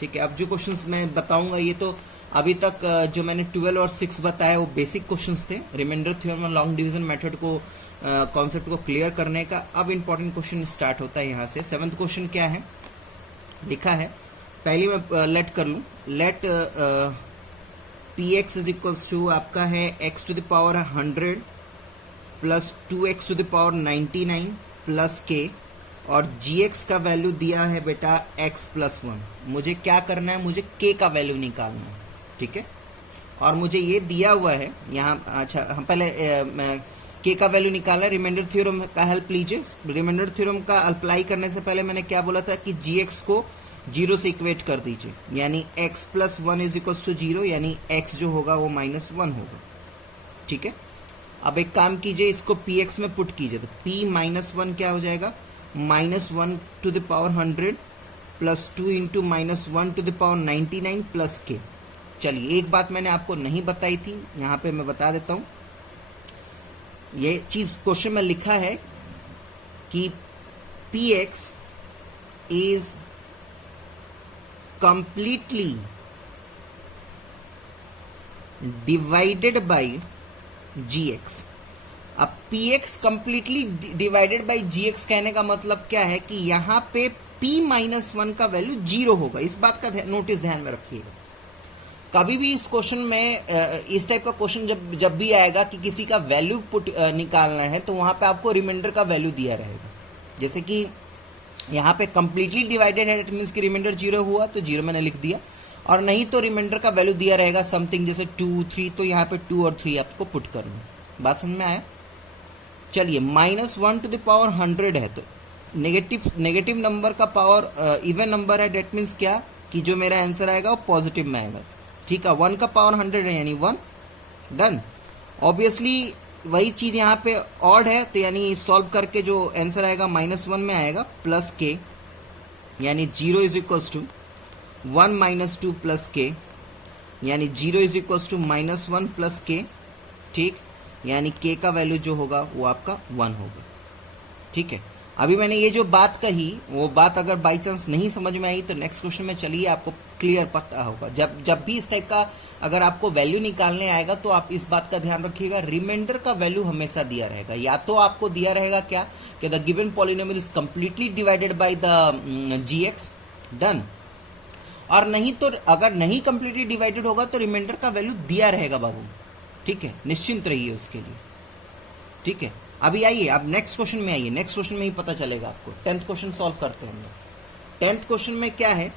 ठीक है। अब जो क्वेश्चंस मैं बताऊंगा ये तो अभी तक जो मैंने 12 और 6 बताया वो बेसिक क्वेश्चंस थे, रिमाइंडर थ्योरम और लॉन्ग डिवीजन मेथड को कॉन्सेप्ट को क्लियर करने का। अब इंपॉर्टेंट क्वेश्चन स्टार्ट होता है यहाँ से। 7th क्वेश्चन क्या है, लिखा है, पहले मैं लेट कर लूँ। Let p x is equals to आपका है x to the power 100 plus 2x to the power 99 plus k, और gx का वैल्यू दिया है बेटा x प्लस 1। मुझे क्या करना है, मुझे k का वैल्यू निकालना है, ठीक है। और मुझे ये दिया हुआ है यहाँ, अच्छा हम पहले k का वैल्यू निकालना है। रिमाइंडर थ्योरम का हेल्प लीजिए। रिमाइंडर थ्योरम का अप्लाई करने से पहले मैंने क्या बोला था कि gx को 0 से इक्वेट कर दीजिए, यानी x plus 1 is equals to 0, यानी x जो होगा वो -1 होगा, ठीक है। अब एक काम कीजिए, इसको px में पुट कीजिए, तो p माइनस 1 क्या हो जाएगा, -1 to the power 100 plus 2 into -1 to the power 99 plus k। चलिए, एक बात मैंने आपको नहीं बताई थी, यहाँ पे मैं बता देता हूँ। ये चीज क्वेश्चन में लिखा है कि px is completely divided by gx। अब px completely divided by gx कहने का मतलब क्या है कि यहां पे p माइनस 1 का वैल्यू 0 होगा। इस बात का नोटिस ध्यान में रखिएगा। कभी भी इस क्वेश्चन में इस टाइप का क्वेश्चन जब भी आएगा कि किसी का वैल्यू पुट निकालना है, तो वहां पे आपको रिमाइंडर का वैल्यू दिया रहेगा। जैसे कि यहाँ पे कंप्लीटली डिवाइडेड है, इट मीन्स कि रिमाइंडर 0 हुआ तो 0 मैंने लिख दिया, और नहीं तो रिमाइंडर का वैल्यू दिया रहेगा समथिंग जैसे 2, 3, तो यहाँ पे 2 और 3 आपको पुट करना है। बात समझ में आया। चलिए, -1 टू द पावर 100 है, तो नेगेटिव नंबर का पावर इवन नंबर है, डेट मीन्स क्या कि जो मेरा आंसर आएगा वो पॉजिटिव में आएगा, ठीक है। 1 का पावर 100 है, यानी 1। डन। ऑब्वियसली वही चीज यहाँ पे ऑड है, तो यानी सॉल्व करके जो आंसर आएगा -1 में आएगा, प्लस k, यानी 0 is equals to 1 minus 2 plus k, यानी 0 is equals to -1 plus k, ठीक, यानी k का वैल्यू जो होगा वो आपका 1 होगा, ठीक है। अभी मैंने ये जो बात कही वो बात अगर बाई चांस नहीं समझ में आई तो नेक्स्ट क्वेश्चन में चलिए आपको क्लियर पता होगा। जब भी इस टाइप का अगर आपको वैल्यू निकालने आएगा तो आप इस बात का ध्यान रखिएगा, रिमाइंडर का वैल्यू हमेशा दिया रहेगा। या तो आपको दिया रहेगा क्या कि the given polynomial is completely divided by the gx, done. और नहीं तो अगर नहीं कंप्लीटली डिवाइडेड होगा तो रिमाइंडर का वैल्यू दिया रहेगा बाबू, ठीक है, निश्चिंत रहिए उसके लिए, ठीक है। अभी आइए, अब नेक्स्ट क्वेश्चन में आइए। नेक्स्ट क्वेश्चन में ही पता चलेगा आपको। 10th क्वेश्चन सॉल्व करते हैं हम लोग। 10th क्वेश्चन में क्या है,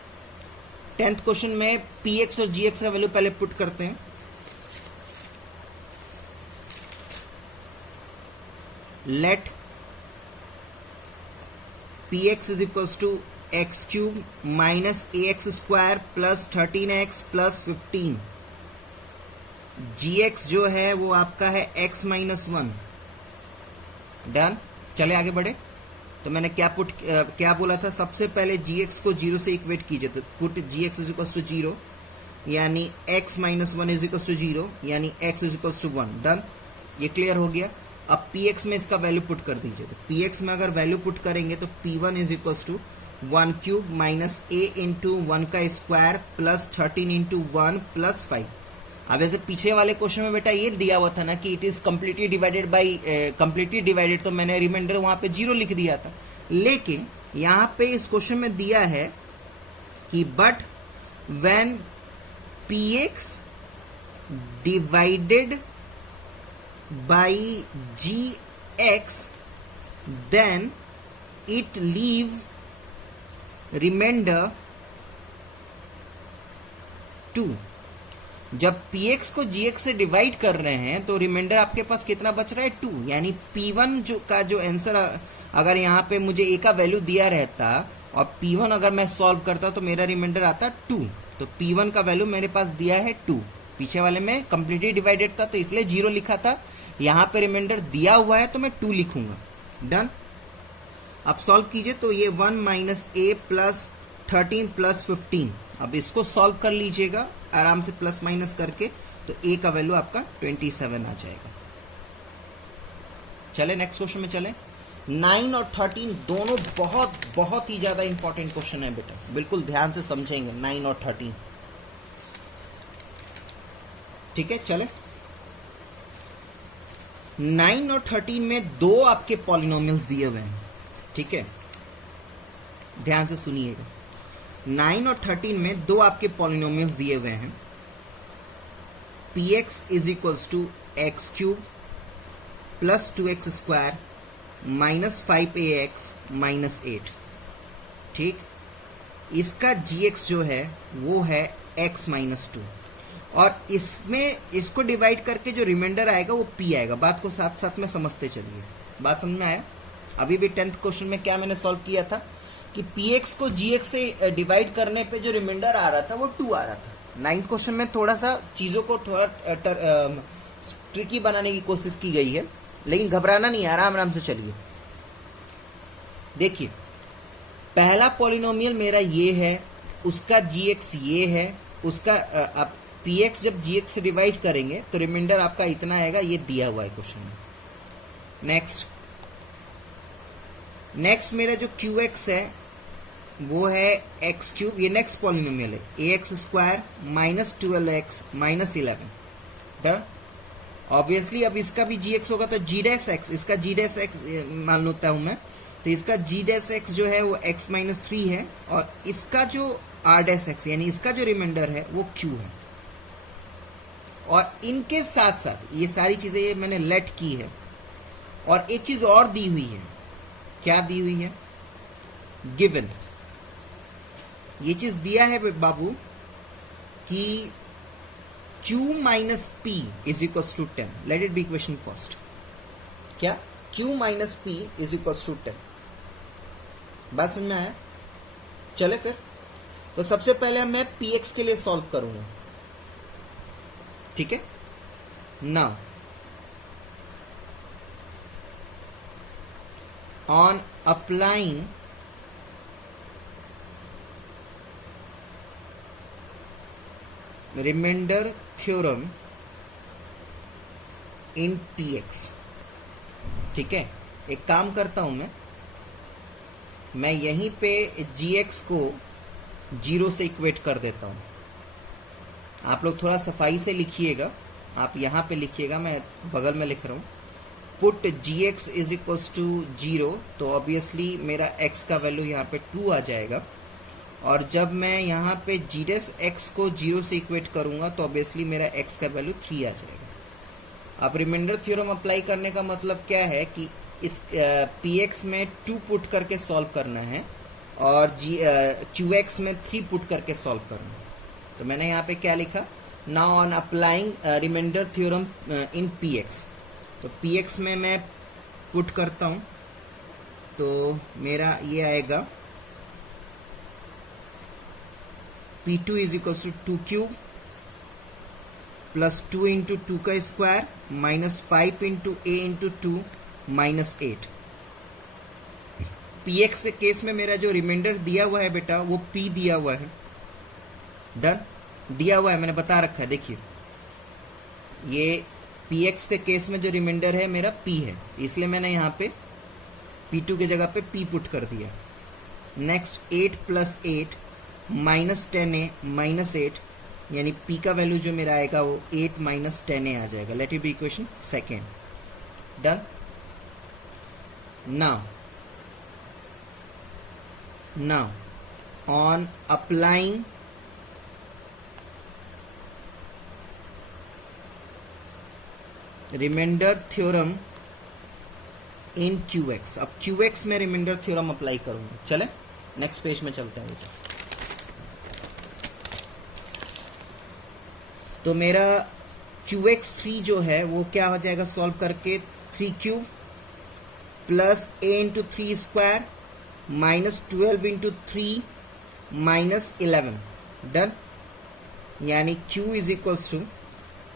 10th क्वेश्चन में px और gx का वैल्यू पहले पुट करते हैं। Let px is equals to x cube minus ax square plus 13x plus 15। gx जो है वो आपका है x माइनस 1। डन। चले आगे बढ़े। तो मैंने क्या बोला था, सबसे पहले gx को 0 से इक्वेट कीजिए, तो put gx is equals to 0, यानी x minus 1 is equals to 0, यानी x is equals to 1। Done, ये क्लियर हो गया। अब px में इसका वैल्यू पुट कर दीजिए, तो px में अगर वैल्यू पुट करेंगे तो p1 is equals to 1 cube minus a into 1 का स्क्वायर प्लस 13 इंटू 1 प्लस 5। अब ऐसे पीछे वाले क्वेश्चन में बेटा ये दिया हुआ था ना कि it is completely divided by completely divided, तो मैंने रिमाइंडर वहां पे 0 लिख दिया था। लेकिन यहां पे इस क्वेश्चन में दिया है कि but when px divided by gx then it leave remainder 2। जब px को gx से डिवाइड कर रहे हैं तो रिमाइंडर आपके पास कितना बच रहा है 2, यानी p1 जो आंसर अगर यहाँ पे मुझे a का वैल्यू दिया रहता और p1 अगर मैं सॉल्व करता तो मेरा रिमाइंडर आता 2, तो p1 का वैल्यू मेरे पास दिया है 2, पीछे वाले में कंप्लीटली डिवाइडेड था तो इसलिए 0 लिखा था, यहाँ पे रिमाइंडर दिया हुआ है तो मैं 2 लिखूंगा। डन। अब सॉल्व कीजिए तो ये 1 माइनस a प्लस 13 प्लस 15, अब इसको सॉल्व कर लीजिएगा आराम से प्लस माइनस करके, तो a का वैल्यू आपका 27 आ जाएगा। चले नेक्स्ट क्वेश्चन में चले। 9 और 13 दोनों बहुत बहुत ही ज्यादा इंपॉर्टेंट क्वेश्चन है बेटा, बिल्कुल ध्यान से समझेंगे 9 और 13। ठीक है, चले 9 और 13 में दो आपके पॉलिनोमियल्स दिए हुए हैं। ठीक है, ध्यान से सुनिएगा। 9 और 13 में दो आपके पॉलिनोमियल्स दिए हुए हैं। px is equals to x cube plus 2x square minus 5ax minus 8। ठीक, इसका gx जो है वो है x माइनस 2, और इसमें इसको डिवाइड करके जो रिमाइंडर आएगा वो p आएगा। बात को साथ साथ में समझते चलिए, बात समझ में आया? अभी भी 10th क्वेश्चन में क्या मैंने सॉल्व किया था कि px को gx से डिवाइड करने पे जो रिमाइंडर आ रहा था वो 2 आ रहा था। 9th क्वेश्चन में थोड़ा सा चीज़ों को थोड़ा ट्रिकी बनाने की कोशिश की गई है, लेकिन घबराना नहीं है, आराम आराम से चलिए। देखिए, पहला पॉलिनोमियल मेरा ये है, उसका gx ये है, उसका आप px जब gx से डिवाइड करेंगे तो रिमाइंडर आपका इतना आएगा, ये दिया हुआ है क्वेश्चन में। नेक्स्ट मेरा जो qx है वो है एक्स क्यूब, ये नेक्स्ट पॉलिनोमियल है, ax square minus 12x minus 11। Done. Obviously अब इसका भी gx होगा तो g डैश x, इसका g डैश x मान लेता हूं मैं, तो इसका g डैश x जो है वो x माइनस 3 है, और इसका जो r डैश x यानी इसका जो रिमाइंडर है वो q है। और इनके साथ साथ ये सारी चीजें ये मैंने लेट की है, और एक चीज और दी हुई है। क्या दी हुई है? गिवन। ये चीज दिया है बाबू कि q minus p is equals to 10। Let it be equation first. क्या? q minus p is equals to 10। बात समझ में आया? चले फिर, तो सबसे पहले मैं px के लिए सॉल्व करूंगा। ठीक है, now on applying remainder theorem in px। ठीक है, एक काम करता हूं मैं यहीं पे gx को 0 से इक्वेट कर देता हूं। आप लोग थोड़ा सफाई से लिखिएगा, आप यहां पे लिखिएगा, मैं बगल में लिख रहा हूं। Put gx is equals to 0, तो ऑब्वियसली मेरा x का वैल्यू यहाँ पे 2 आ जाएगा, और जब मैं यहाँ पे g डैश x को 0 से इक्वेट करूँगा तो ऑब्वियसली मेरा x का वैल्यू 3 आ जाएगा। अब रिमाइंडर थ्योरम अप्लाई करने का मतलब क्या है कि इस px में 2 पुट करके सॉल्व करना है, और qx में 3 पुट करके सॉल्व करना है। तो मैंने यहाँ पे क्या लिखा? Now on applying remainder theorem in px, तो px में मैं पुट करता हूं तो मेरा ये आएगा p2 is equal to 2 cube plus 2 into 2 का square minus 5 into a into 2 minus 8। px के केस में मेरा जो रिमाइंडर दिया हुआ है बेटा वो p दिया हुआ है। डन, दिया हुआ है, मैंने बता रखा है। देखिए, ये px के केस में जो रिमाइंडर है मेरा p है, इसलिए मैंने यहाँ पे p2 की जगह पे p पुट कर दिया। Next 8 plus 8 minus 10a minus 8 यानी p का वैल्यू जो मेरा आएगा वो 8 माइनस 10a आ जाएगा. Let it be equation second. Done. now on applying remainder theorem in QX. अब QX में रिमाइंडर थ्योरम अप्लाई करूंगा. चले नेक्स्ट पेज में चलते हैं. तो मेरा QX3 जो है वो क्या हो जाएगा सॉल्व करके 3Q plus a into 3 square minus 12 into 3 minus 11. Done. यानी Q is equals to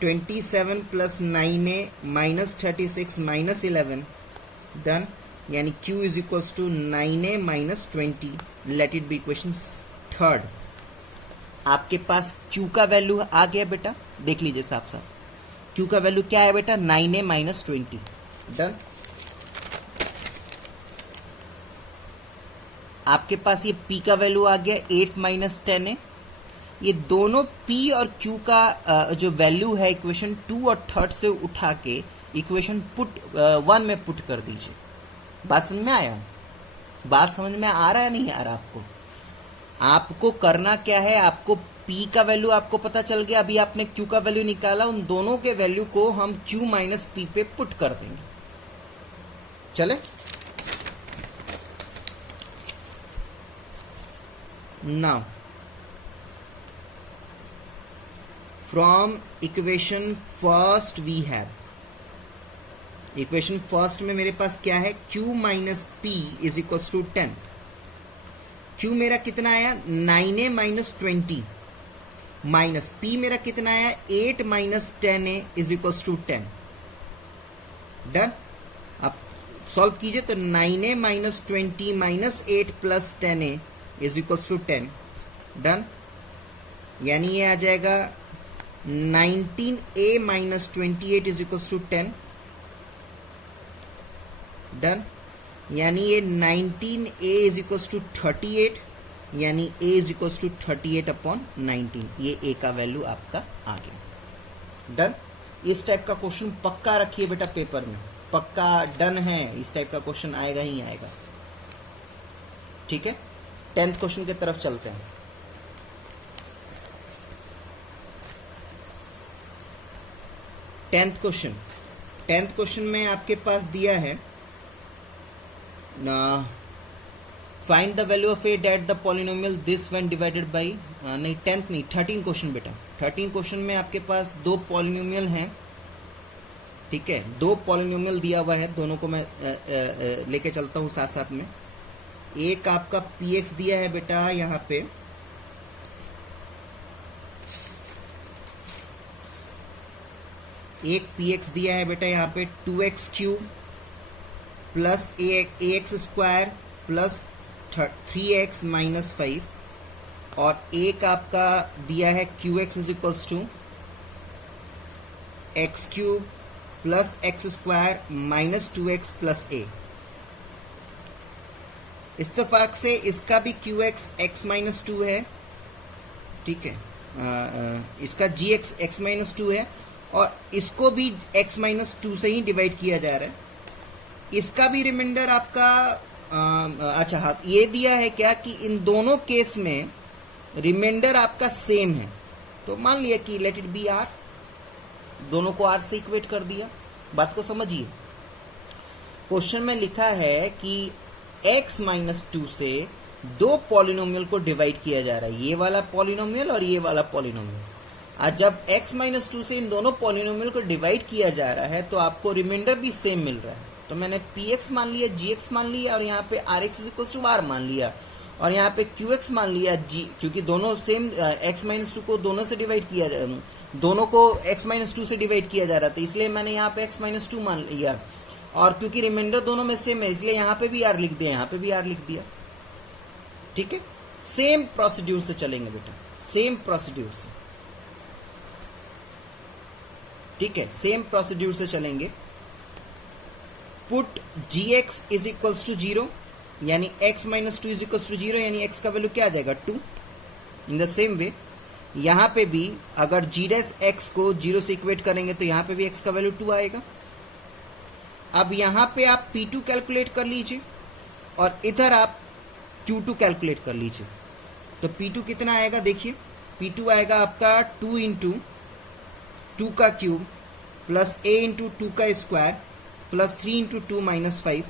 27 plus 9a minus 36 minus 11. Done. यानी Q is equals to 9a minus 20. Let it be equation third. आपके पास Q का value आ गया बेटा, देख लीजिए साफ साफ. Q का वैल्यू क्या है बेटा 9a माइनस 20. डन. आपके पास ये P का वैल्यू आ गया 8 माइनस 10a. ये दोनों P और Q का जो वैल्यू है इक्वेशन 2 और थर्ड से उठा के इक्वेशन 1 में पुट कर दीजिए. बात समझ में आया? बात समझ में आ रहा है नहीं आ रहा आपको? आपको करना क्या है, आपको P का वैल्यू आपको पता चल गया. अभी आपने Q का वैल्यू निकाला, उन दोनों के वैल्यू को हम Q माइनस P पे पुट कर देंगे. चले. Now from equation first we have, equation first में मेरे पास क्या है Q minus P is equal to 10. Q मेरा कितना आया 9a माइनस 20 माइनस P मेरा कितना आया 8 minus 10a is equal to 10. Done. अब सॉल्व कीजिए तो 9a minus 20 minus 8 plus 10a is equal to 10. Done. यानी ये आ जाएगा 19a minus 28 is equal to 10. Done. यानी ये 19a इज इक्वल टू 38. यानी a is equal to 38 upon 19. ये a का वैल्यू आपका आ गया. डन. इस टाइप का क्वेश्चन पक्का रखिए बेटा पेपर में, पक्का. डन है, इस टाइप का क्वेश्चन आएगा ही आएगा. ठीक है. 10th क्वेश्चन की तरफ चलते हैं. 10th क्वेश्चन में आपके पास दिया है find the value of a that the polynomial this when divided by, नहीं 10th नहीं 13 क्वेश्चन बेटा. 13 क्वेश्चन में आपके पास दो पॉलिनोमियल हैं. ठीक है, दो पॉलिनोमियल दिया हुआ है, दोनों को मैं लेके चलता हूँ साथ साथ में. एक आपका px दिया है बेटा यहाँ पे, एक px दिया है बेटा यहाँ पे 2x cube plus ax square plus 3x minus 5. और एक आपका दिया है qx is equals to x cube plus x square minus 2x plus a. इत्तेफाक से इसका भी QX x माइनस 2 है. ठीक है, इसका GX x माइनस 2 है और इसको भी x माइनस 2 से ही डिवाइड किया जा रहा है. इसका भी रिमाइंडर आपका अच्छा हाँ, ये दिया है क्या कि इन दोनों केस में रिमाइंडर आपका सेम है. तो मान लिया कि लेट इट बी r, दोनों को r से इक्वेट कर दिया. बात को समझिए. क्वेश्चन में लिखा है कि x माइनस 2 से दो पॉलिनोमियल को डिवाइड किया जा रहा है, ये वाला पॉलिनोमियल और ये वाला पॉलिनोमियल. आज जब x माइनस 2 से इन दोनों पॉलिनोमियल को डिवाइड किया जा रहा है तो आपको रिमाइंडर भी सेम मिल रहा है. तो मैंने px मान लिया, gx मान लिया और यहाँ पे rx इक्वल टू r मान लिया और यहाँ पे qx मान लिया क्योंकि दोनों सेम x माइनस 2 को दोनों से डिवाइड किया, दोनों को x माइनस 2 से डिवाइड किया जा रहा था, इसलिए मैंने यहाँ पे x माइनस 2 मान लिया. और क्योंकि रिमाइंडर दोनों में सेम है इसलिए यहाँ पे भी r लिख दिया, यहाँ पे भी r लिख दिया. ठीक है, सेम प्रोसीड्यूर से चलेंगे बेटा, सेम प्रोसीड्यूर से. ठीक है, सेम प्रोसीड्यूर से चलेंगे. Put gx is equals to 0 यानी x minus 2 is equals to 0 यानी x का वैल्यू क्या आ जाएगा 2. इन द सेम वे यहाँ पे भी अगर g डैश x को 0 से इक्वेट करेंगे तो यहाँ पे भी x का वैल्यू 2 आएगा। अब यहाँ पे आप P2 कैलकुलेट कर लीजिए और इधर आप Q2 कैलकुलेट कर लीजिए। तो P2 कितना आएगा देखिए, P2 आएगा आपका 2 इंटू 2 का क्यूब प्लस a इंटू 2 का स्क्वायर प्लस 3 इंटू 2 माइनस 5।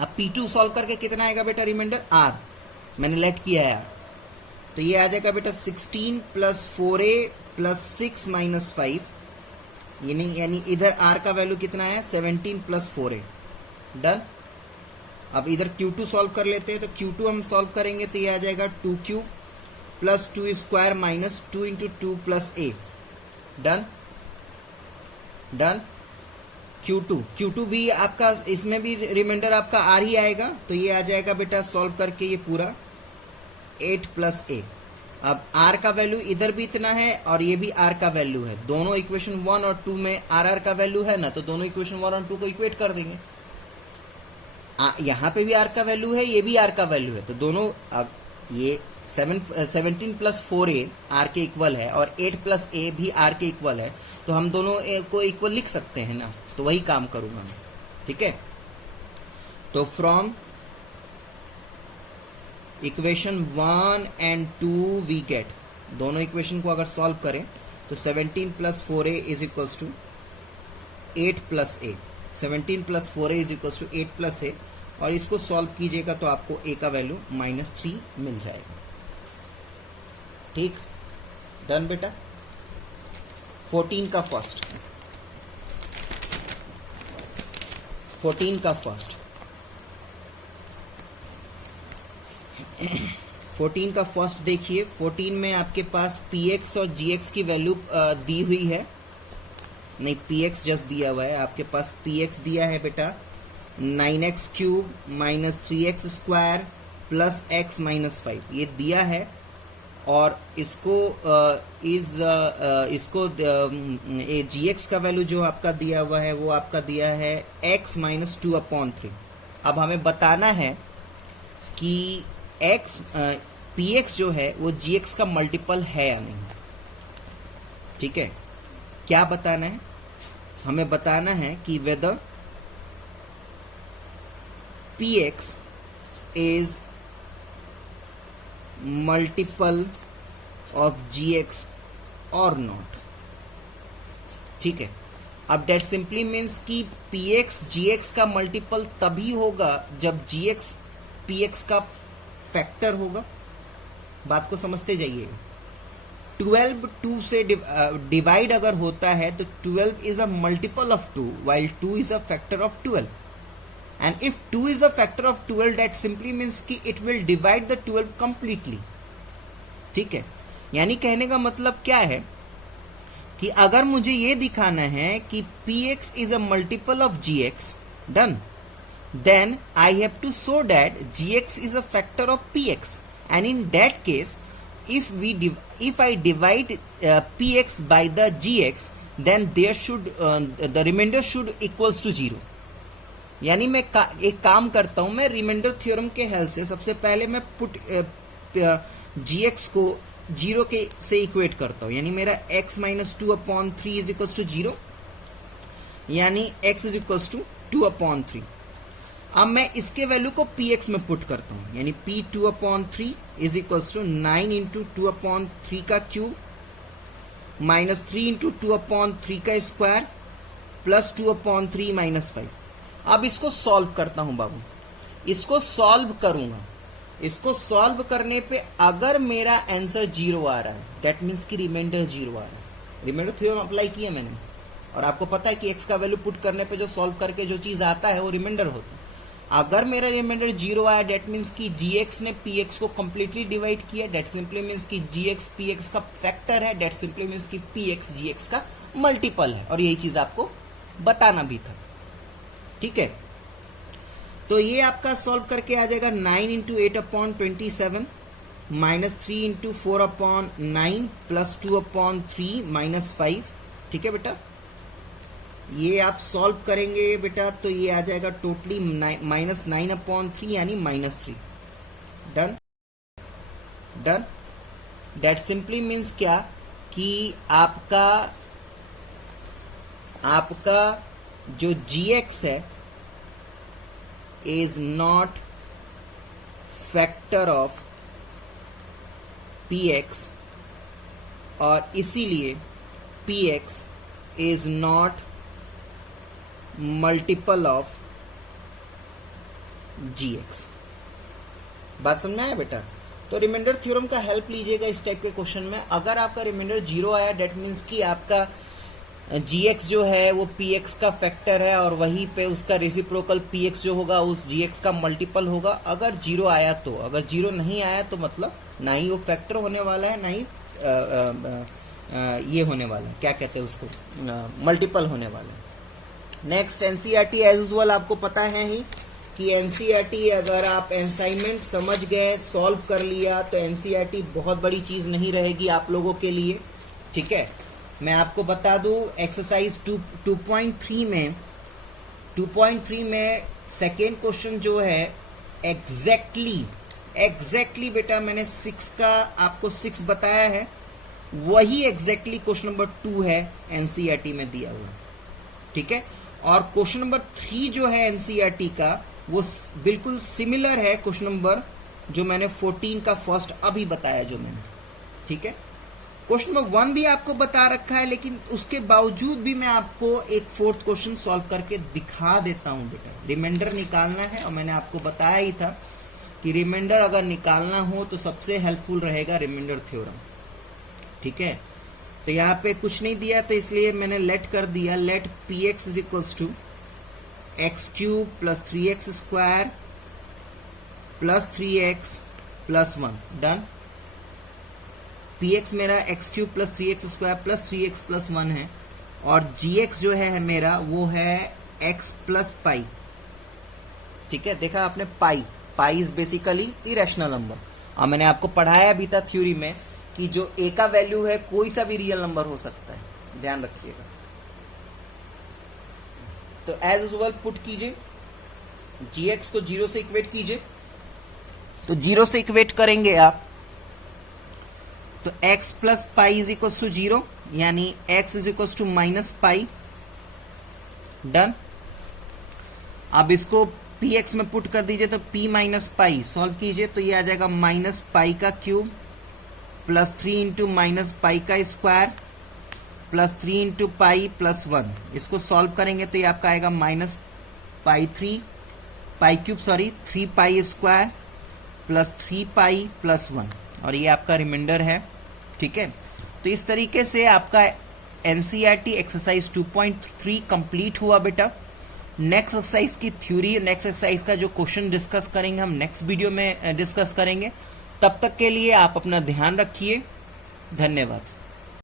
अब P2 सॉल्व करके कितना आएगा बेटा रिमाइंडर r, मैंने लेट किया है r, तो ये आ जाएगा बेटा 16 प्लस 4a प्लस 6 माइनस 5, यानी इधर r का वैल्यू कितना है 17 प्लस 4a। डन। अब इधर Q2 सॉल्व कर लेते हैं, तो Q2 हम सॉल्व करेंगे तो ये आ जाएगा 2 cube plus 2 square minus 2 into 2 plus a। Done done. Q2 भी आपका, इसमें भी रिमाइंडर आपका r ही आएगा, तो ये आ जाएगा बेटा सॉल्व करके ये पूरा 8 प्लस a। अब r का वैल्यू इधर भी इतना है और ये भी r का वैल्यू है, दोनों इक्वेशन 1 और 2 में r का वैल्यू है ना, तो दोनों इक्वेशन 1 और 2 को इक्वेट कर देंगे। यहाँ पे भी r का वैल्यू है, ये भी r का वैल्यू है, तो दोनों ये 17 प्लस 4a r के इक्वल है और 8 प्लस a भी r के इक्वल है, तो हम दोनों को इक्वल लिख सकते हैं ना, तो वही काम करूंगा मैं। ठीक है, तो from equation 1 and 2 we get, दोनों इक्वेशन को अगर सॉल्व करें तो 17 plus 4a is equals to 8 plus a, 17 plus 4a is equals to 8 plus a, और इसको सॉल्व कीजिएगा तो आपको a का वैल्यू -3 मिल जाएगा। ठीक, डन बेटा। 14 का फर्स्ट, 14 का फर्स्ट 14 का फर्स्ट देखिए। 14 में आपके पास px और gx की वैल्यू दी हुई है, नहीं px जस्ट दिया हुआ है, आपके पास px दिया है बेटा 9x क्यूब माइनस 3x स्क्वायर प्लस x माइनस 5, ये दिया है। और इसको gx का वैल्यू जो आपका दिया हुआ है वो आपका दिया है x माइनस 2/3। अब हमें बताना है कि px जो है वो gx का मल्टीपल है या नहीं। ठीक है, क्या बताना है, हमें बताना है कि whether px is multiple of gx और नॉट। ठीक है, अब डेट सिंपली मीन्स कि px gx का मल्टीपल तभी होगा जब gx px का फैक्टर होगा। बात को समझते जाइए। 12 2 से डिवाइड अगर होता है तो 12 is a multiple of 2 while 2 is a factor of 12, and if 2 is a factor of 12 that simply means कि it will divide the 12 completely। ठीक है, यानी कहने का मतलब क्या है कि अगर मुझे ये दिखाना है कि px is a multiple of gx, done, then I have to show that gx is a factor of px, and in that case if I divide px by the gx then there should the remainder should equals to 0। यानी मैं एक काम करता हूं, मैं remainder theorem के help से सबसे पहले मैं पुट gx को 0 के से इक्वेट करता हूं, यानी मेरा x minus 2/3 is equals to 0, यानी x इज इक्वल्स टू 2/3। अब मैं इसके वैल्यू को px में पुट करता हूं, यानी p 2/3 is equals to 9 into 2/3 का क्यूब माइनस 3 इंटू 2/3 का स्क्वायर प्लस 2/3 माइनस 5। अब इसको सॉल्व करता हूं बाबू, इसको सॉल्व करूंगा। इसको सॉल्व करने पे अगर मेरा आंसर 0 आ रहा है दैट मीन्स कि रिमाइंडर 0 आ रहा है। रिमाइंडर थ्योरम अप्लाई किया मैंने, और आपको पता है कि x का वैल्यू पुट करने पे जो सॉल्व करके जो चीज आता है वो रिमाइंडर होता है। अगर मेरा रिमाइंडर 0 आया दैट मीन्स कि gx ने px को कंप्लीटली डिवाइड किया, दैट सिंपली मीन्स कि gx px का फैक्टर है, दैट सिंपली मीन्स कि px gx का मल्टीपल है, और यही चीज आपको बताना भी था। ठीक है, तो ये आपका सॉल्व करके आ जाएगा 9 into 8/27 minus 3 into 4/9 plus 2/3 minus 5। ठीक है बेटा, ये आप सॉल्व करेंगे बेटा तो ये आ जाएगा टोटली -9/3 यानी -3। Done done. That simply means क्या कि आपका जो gx है is not factor of px और इसीलिए px is not multiple of gx। बात समझ में आया बेटा? तो रिमाइंडर थ्योरम का हेल्प लीजिएगा इस टाइप के क्वेश्चन में। अगर आपका रिमाइंडर 0 आया डेट मीन्स कि आपका gx जो है वो px का फैक्टर है और वहीं पे उसका रेसिप्रोकल px जो होगा उस gx का मल्टीपल होगा। अगर 0 आया तो, अगर 0 नहीं आया तो मतलब ना ही वो फैक्टर होने वाला है, ना ही ये होने वाला है, क्या कहते हैं उसको, मल्टीपल होने वाला है। नेक्स्ट एनसीईआरटी एज यूजुअल आपको पता है ही कि एनसीईआरटी अगर आप असाइनमेंट समझ गए, सॉल्व कर लिया तो एनसीईआरटी बहुत बड़ी चीज़ नहीं रहेगी आप लोगों के लिए, ठीक है। मैं आपको बता दूं एक्सरसाइज 2.3 में सेकेंड क्वेश्चन जो है एग्जैक्टली बेटा मैंने 6 का आपको 6 बताया है, वही एग्जैक्टली क्वेश्चन नंबर 2 है एनसीईआरटी में दिया हुआ, ठीक है। और क्वेश्चन नंबर 3 जो है एनसीईआरटी का वो बिल्कुल सिमिलर है क्वेश्चन नंबर जो मैंने 14 का फर्स्ट अभी बताया जो मैंने, ठीक है। क्वेश्चन नंबर 1 भी आपको बता रखा है, लेकिन उसके बावजूद भी मैं आपको एक फोर्थ क्वेश्चन सॉल्व करके दिखा देता हूं बेटा। रिमाइंडर निकालना है और मैंने आपको बताया ही था कि रिमाइंडर अगर निकालना हो तो सबसे हेल्पफुल रहेगा रिमाइंडर थ्योरम, ठीक है। तो यहाँ पे कुछ नहीं दिया तो इसलिए मैंने लेट कर दिया, let px is equals to x cube plus 3x स्क्वायर plus 3x plus 1, done. px मेरा एक्स क्यूब प्लस 3x स्क्वायर प्लस 3x प्लस 1 है और gx जो है मेरा वो है x प्लस पाई, ठीक है। देखा आपने, pi is basically irrational number और मैंने आपको पढ़ाया भी था थ्योरी में कि जो a का वैल्यू है कोई सा भी रियल नंबर हो सकता है, ध्यान रखिएगा। तो एज यूजुअल पुट कीजिए, gx को 0 से इक्वेट कीजिए, तो 0 से इक्वेट करेंगे आप तो x plus pi is equal to 0, यानी x is equal to minus pi, done. अब इसको px में पुट कर दीजिए तो p माइनस पाई सॉल्व कीजिए तो ये आ जाएगा माइनस पाई का cube plus 3 into minus pi का square plus 3 into pi plus 1। इसको सॉल्व करेंगे तो ये आपका आएगा minus pi 3 pi square plus 3 pi plus 1 और ये आपका रिमाइंडर है, ठीक है। तो इस तरीके से आपका एनसीईआरटी एक्सरसाइज 2.3 कंप्लीट हुआ बेटा। नेक्स्ट एक्सरसाइज की थ्योरी, नेक्स्ट एक्सरसाइज का जो क्वेश्चन डिस्कस करेंगे हम नेक्स्ट वीडियो में डिस्कस करेंगे। तब तक के लिए आप अपना ध्यान रखिए, धन्यवाद।